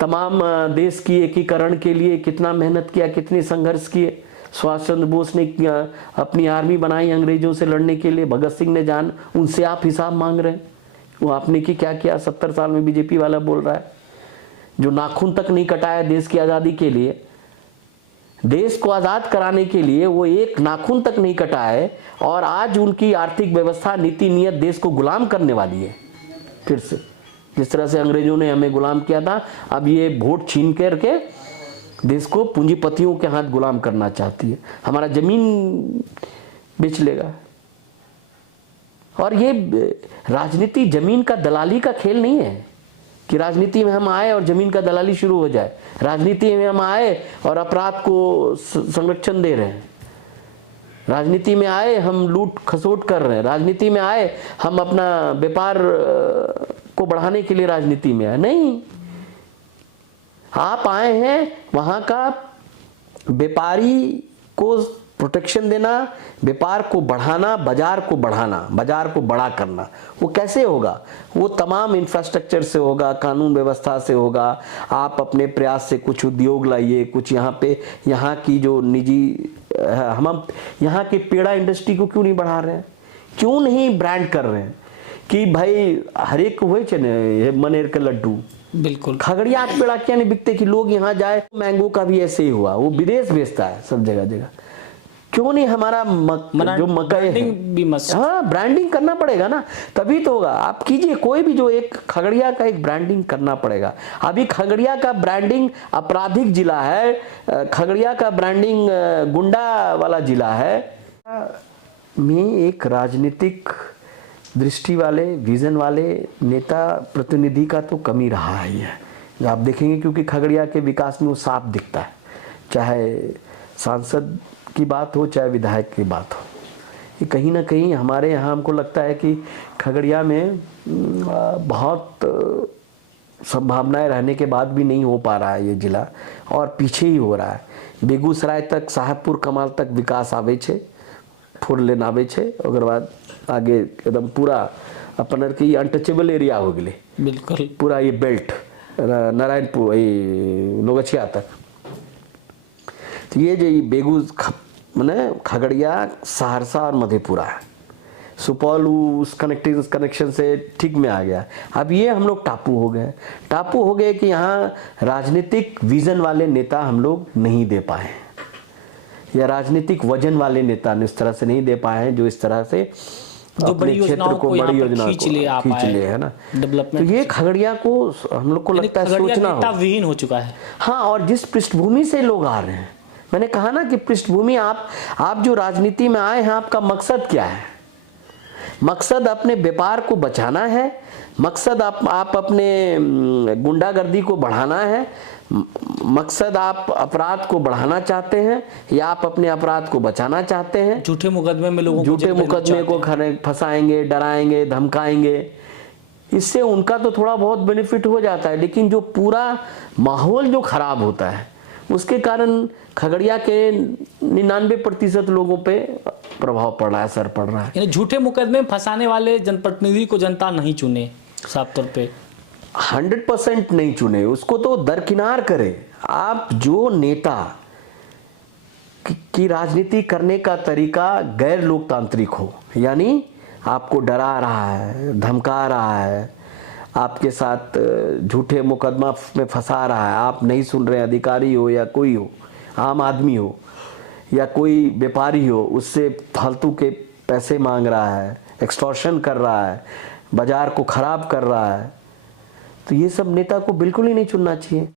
तमाम देश की एकीकरण के लिए कितना मेहनत किया, कितने संघर्ष किए। सुभाष चंद्र बोस ने अपनी आर्मी बनाई अंग्रेजों से लड़ने के लिए, भगत सिंह ने जान, उनसे आप हिसाब मांग रहे हैं। वो आपने की क्या किया 70 साल में? बीजेपी वाला बोल रहा है जो नाखून तक नहीं कटाया देश की आज़ादी के लिए, देश को आज़ाद कराने के लिए वो एक नाखून तक नहीं कटाए, और आज उनकी आर्थिक व्यवस्था, नीति नियत देश को गुलाम करने वाली है। फिर से जिस तरह से अंग्रेजों ने हमें गुलाम किया था, अब ये वोट छीन करके देश को पूंजीपतियों के हाथ गुलाम करना चाहती है, हमारा जमीन बेच लेगा। और ये राजनीति जमीन का दलाली का खेल नहीं है, कि राजनीति में हम आए और जमीन का दलाली शुरू हो जाए, राजनीति में हम आए और अपराध को संरक्षण दे रहे हैं, राजनीति में आए हम लूट खसोट कर रहे हैं, राजनीति में आए हम अपना व्यापार को बढ़ाने के लिए राजनीति में आए। नहीं, आप आए हैं वहां का व्यापारी को प्रोटेक्शन देना, व्यापार को बढ़ाना, बाजार को बढ़ाना, बाजार को बड़ा करना। वो कैसे होगा? वो तमाम इंफ्रास्ट्रक्चर से होगा, कानून व्यवस्था से होगा। आप अपने प्रयास से कुछ उद्योग लाइए, कुछ यहाँ की जो निजी हम यहाँ के पेड़ा इंडस्ट्री को क्यों नहीं बढ़ा रहे हैं, क्यों नहीं ब्रांड कर रहे हैं कि भाई हर एक हुए चने मनेर के लड्डू, बिल्कुल खगड़िया के पेड़ा क्या नहीं बिकते कि लोग यहाँ जाए। मैंगो का भी ऐसे ही हुआ, वो विदेश भेजता है सब जगह जगह। क्यों नहीं हमारा जो मकई है भी हाँ ब्रांडिंग करना पड़ेगा ना, तभी तो होगा। आप कीजिए कोई भी, जो एक खगड़िया का एक ब्रांडिंग करना पड़ेगा। अभी खगड़िया का ब्रांडिंग आपराधिक जिला है, खगड़िया का ब्रांडिंग गुंडा वाला जिला है। में एक राजनीतिक दृष्टि वाले, विजन वाले नेता प्रतिनिधि का तो कमी रहा ही है, जो आप देखेंगे, क्योंकि खगड़िया के विकास में वो साफ दिखता है, चाहे सांसद की बात हो चाहे विधायक की बात हो। ये कहीं ना कहीं हमारे यहाँ हमको लगता है कि खगड़िया में बहुत संभावनाएं रहने के बाद भी नहीं हो पा रहा है ये जिला, और पीछे ही हो रहा है। बेगूसराय तक, साहेबपुर कमाल तक विकास आवे छे, 4 लेन आवे छे, ओकर बाद आगे एकदम पूरा अपन के अनटचेबल एरिया हो गए, बिल्कुल पूरा ये बेल्ट नारायणपुर नोगछिया तक। तो ये जो मैंने खगड़िया, सहरसा और मधेपुरा है, सुपौल उस कनेक्शन से ठीक में आ गया। अब ये हम लोग टापू हो गए कि यहाँ राजनीतिक विजन वाले नेता हम लोग नहीं दे पाए, या राजनीतिक वजन वाले नेता इस तरह से नहीं दे पाए हैं जो इस तरह से अपने क्षेत्र को बड़ी योजना को खींच ले, है ना डेवलपमेंट। तो ये खगड़िया को हम लोग को लगता है सोचना होगा, विहीन हो चुका है। हाँ, और जिस पृष्ठभूमि से लोग आ रहे हैं, मैंने कहा ना कि पृष्ठभूमि, आप जो राजनीति में आए हैं, आपका मकसद क्या है? मकसद अपने व्यापार को बचाना है, मकसद आप अपने गुंडागर्दी को बढ़ाना है, मकसद आप अपराध को बढ़ाना चाहते हैं, या आप अपने अपराध को बचाना चाहते हैं? झूठे मुकदमे में लोगों झूठे मुकदमे को फंसाएंगे, डराएंगे, धमकाएंगे, इससे उनका तो थोड़ा बहुत बेनिफिट हो जाता है, लेकिन जो पूरा माहौल जो खराब होता है उसके कारण खगड़िया के 99% लोगों पे प्रभाव पड़ रहा है, असर पड़ रहा है। यानी झूठे मुकदमे में फंसाने वाले जनप्रतिनिधि को जनता नहीं चुने, साफ तौर पे 100% नहीं चुने, उसको तो दरकिनार करे। आप जो नेता की राजनीति करने का तरीका गैर लोकतांत्रिक हो, यानी आपको डरा रहा है, धमका रहा है, आपके साथ झूठे मुकदमा में फंसा रहा है, आप नहीं सुन रहे, अधिकारी हो या कोई हो, आम आदमी हो या कोई व्यापारी हो, उससे फालतू के पैसे मांग रहा है, एक्सटॉर्शन कर रहा है, बाजार को खराब कर रहा है, तो ये सब नेता को बिल्कुल ही नहीं चुनना चाहिए।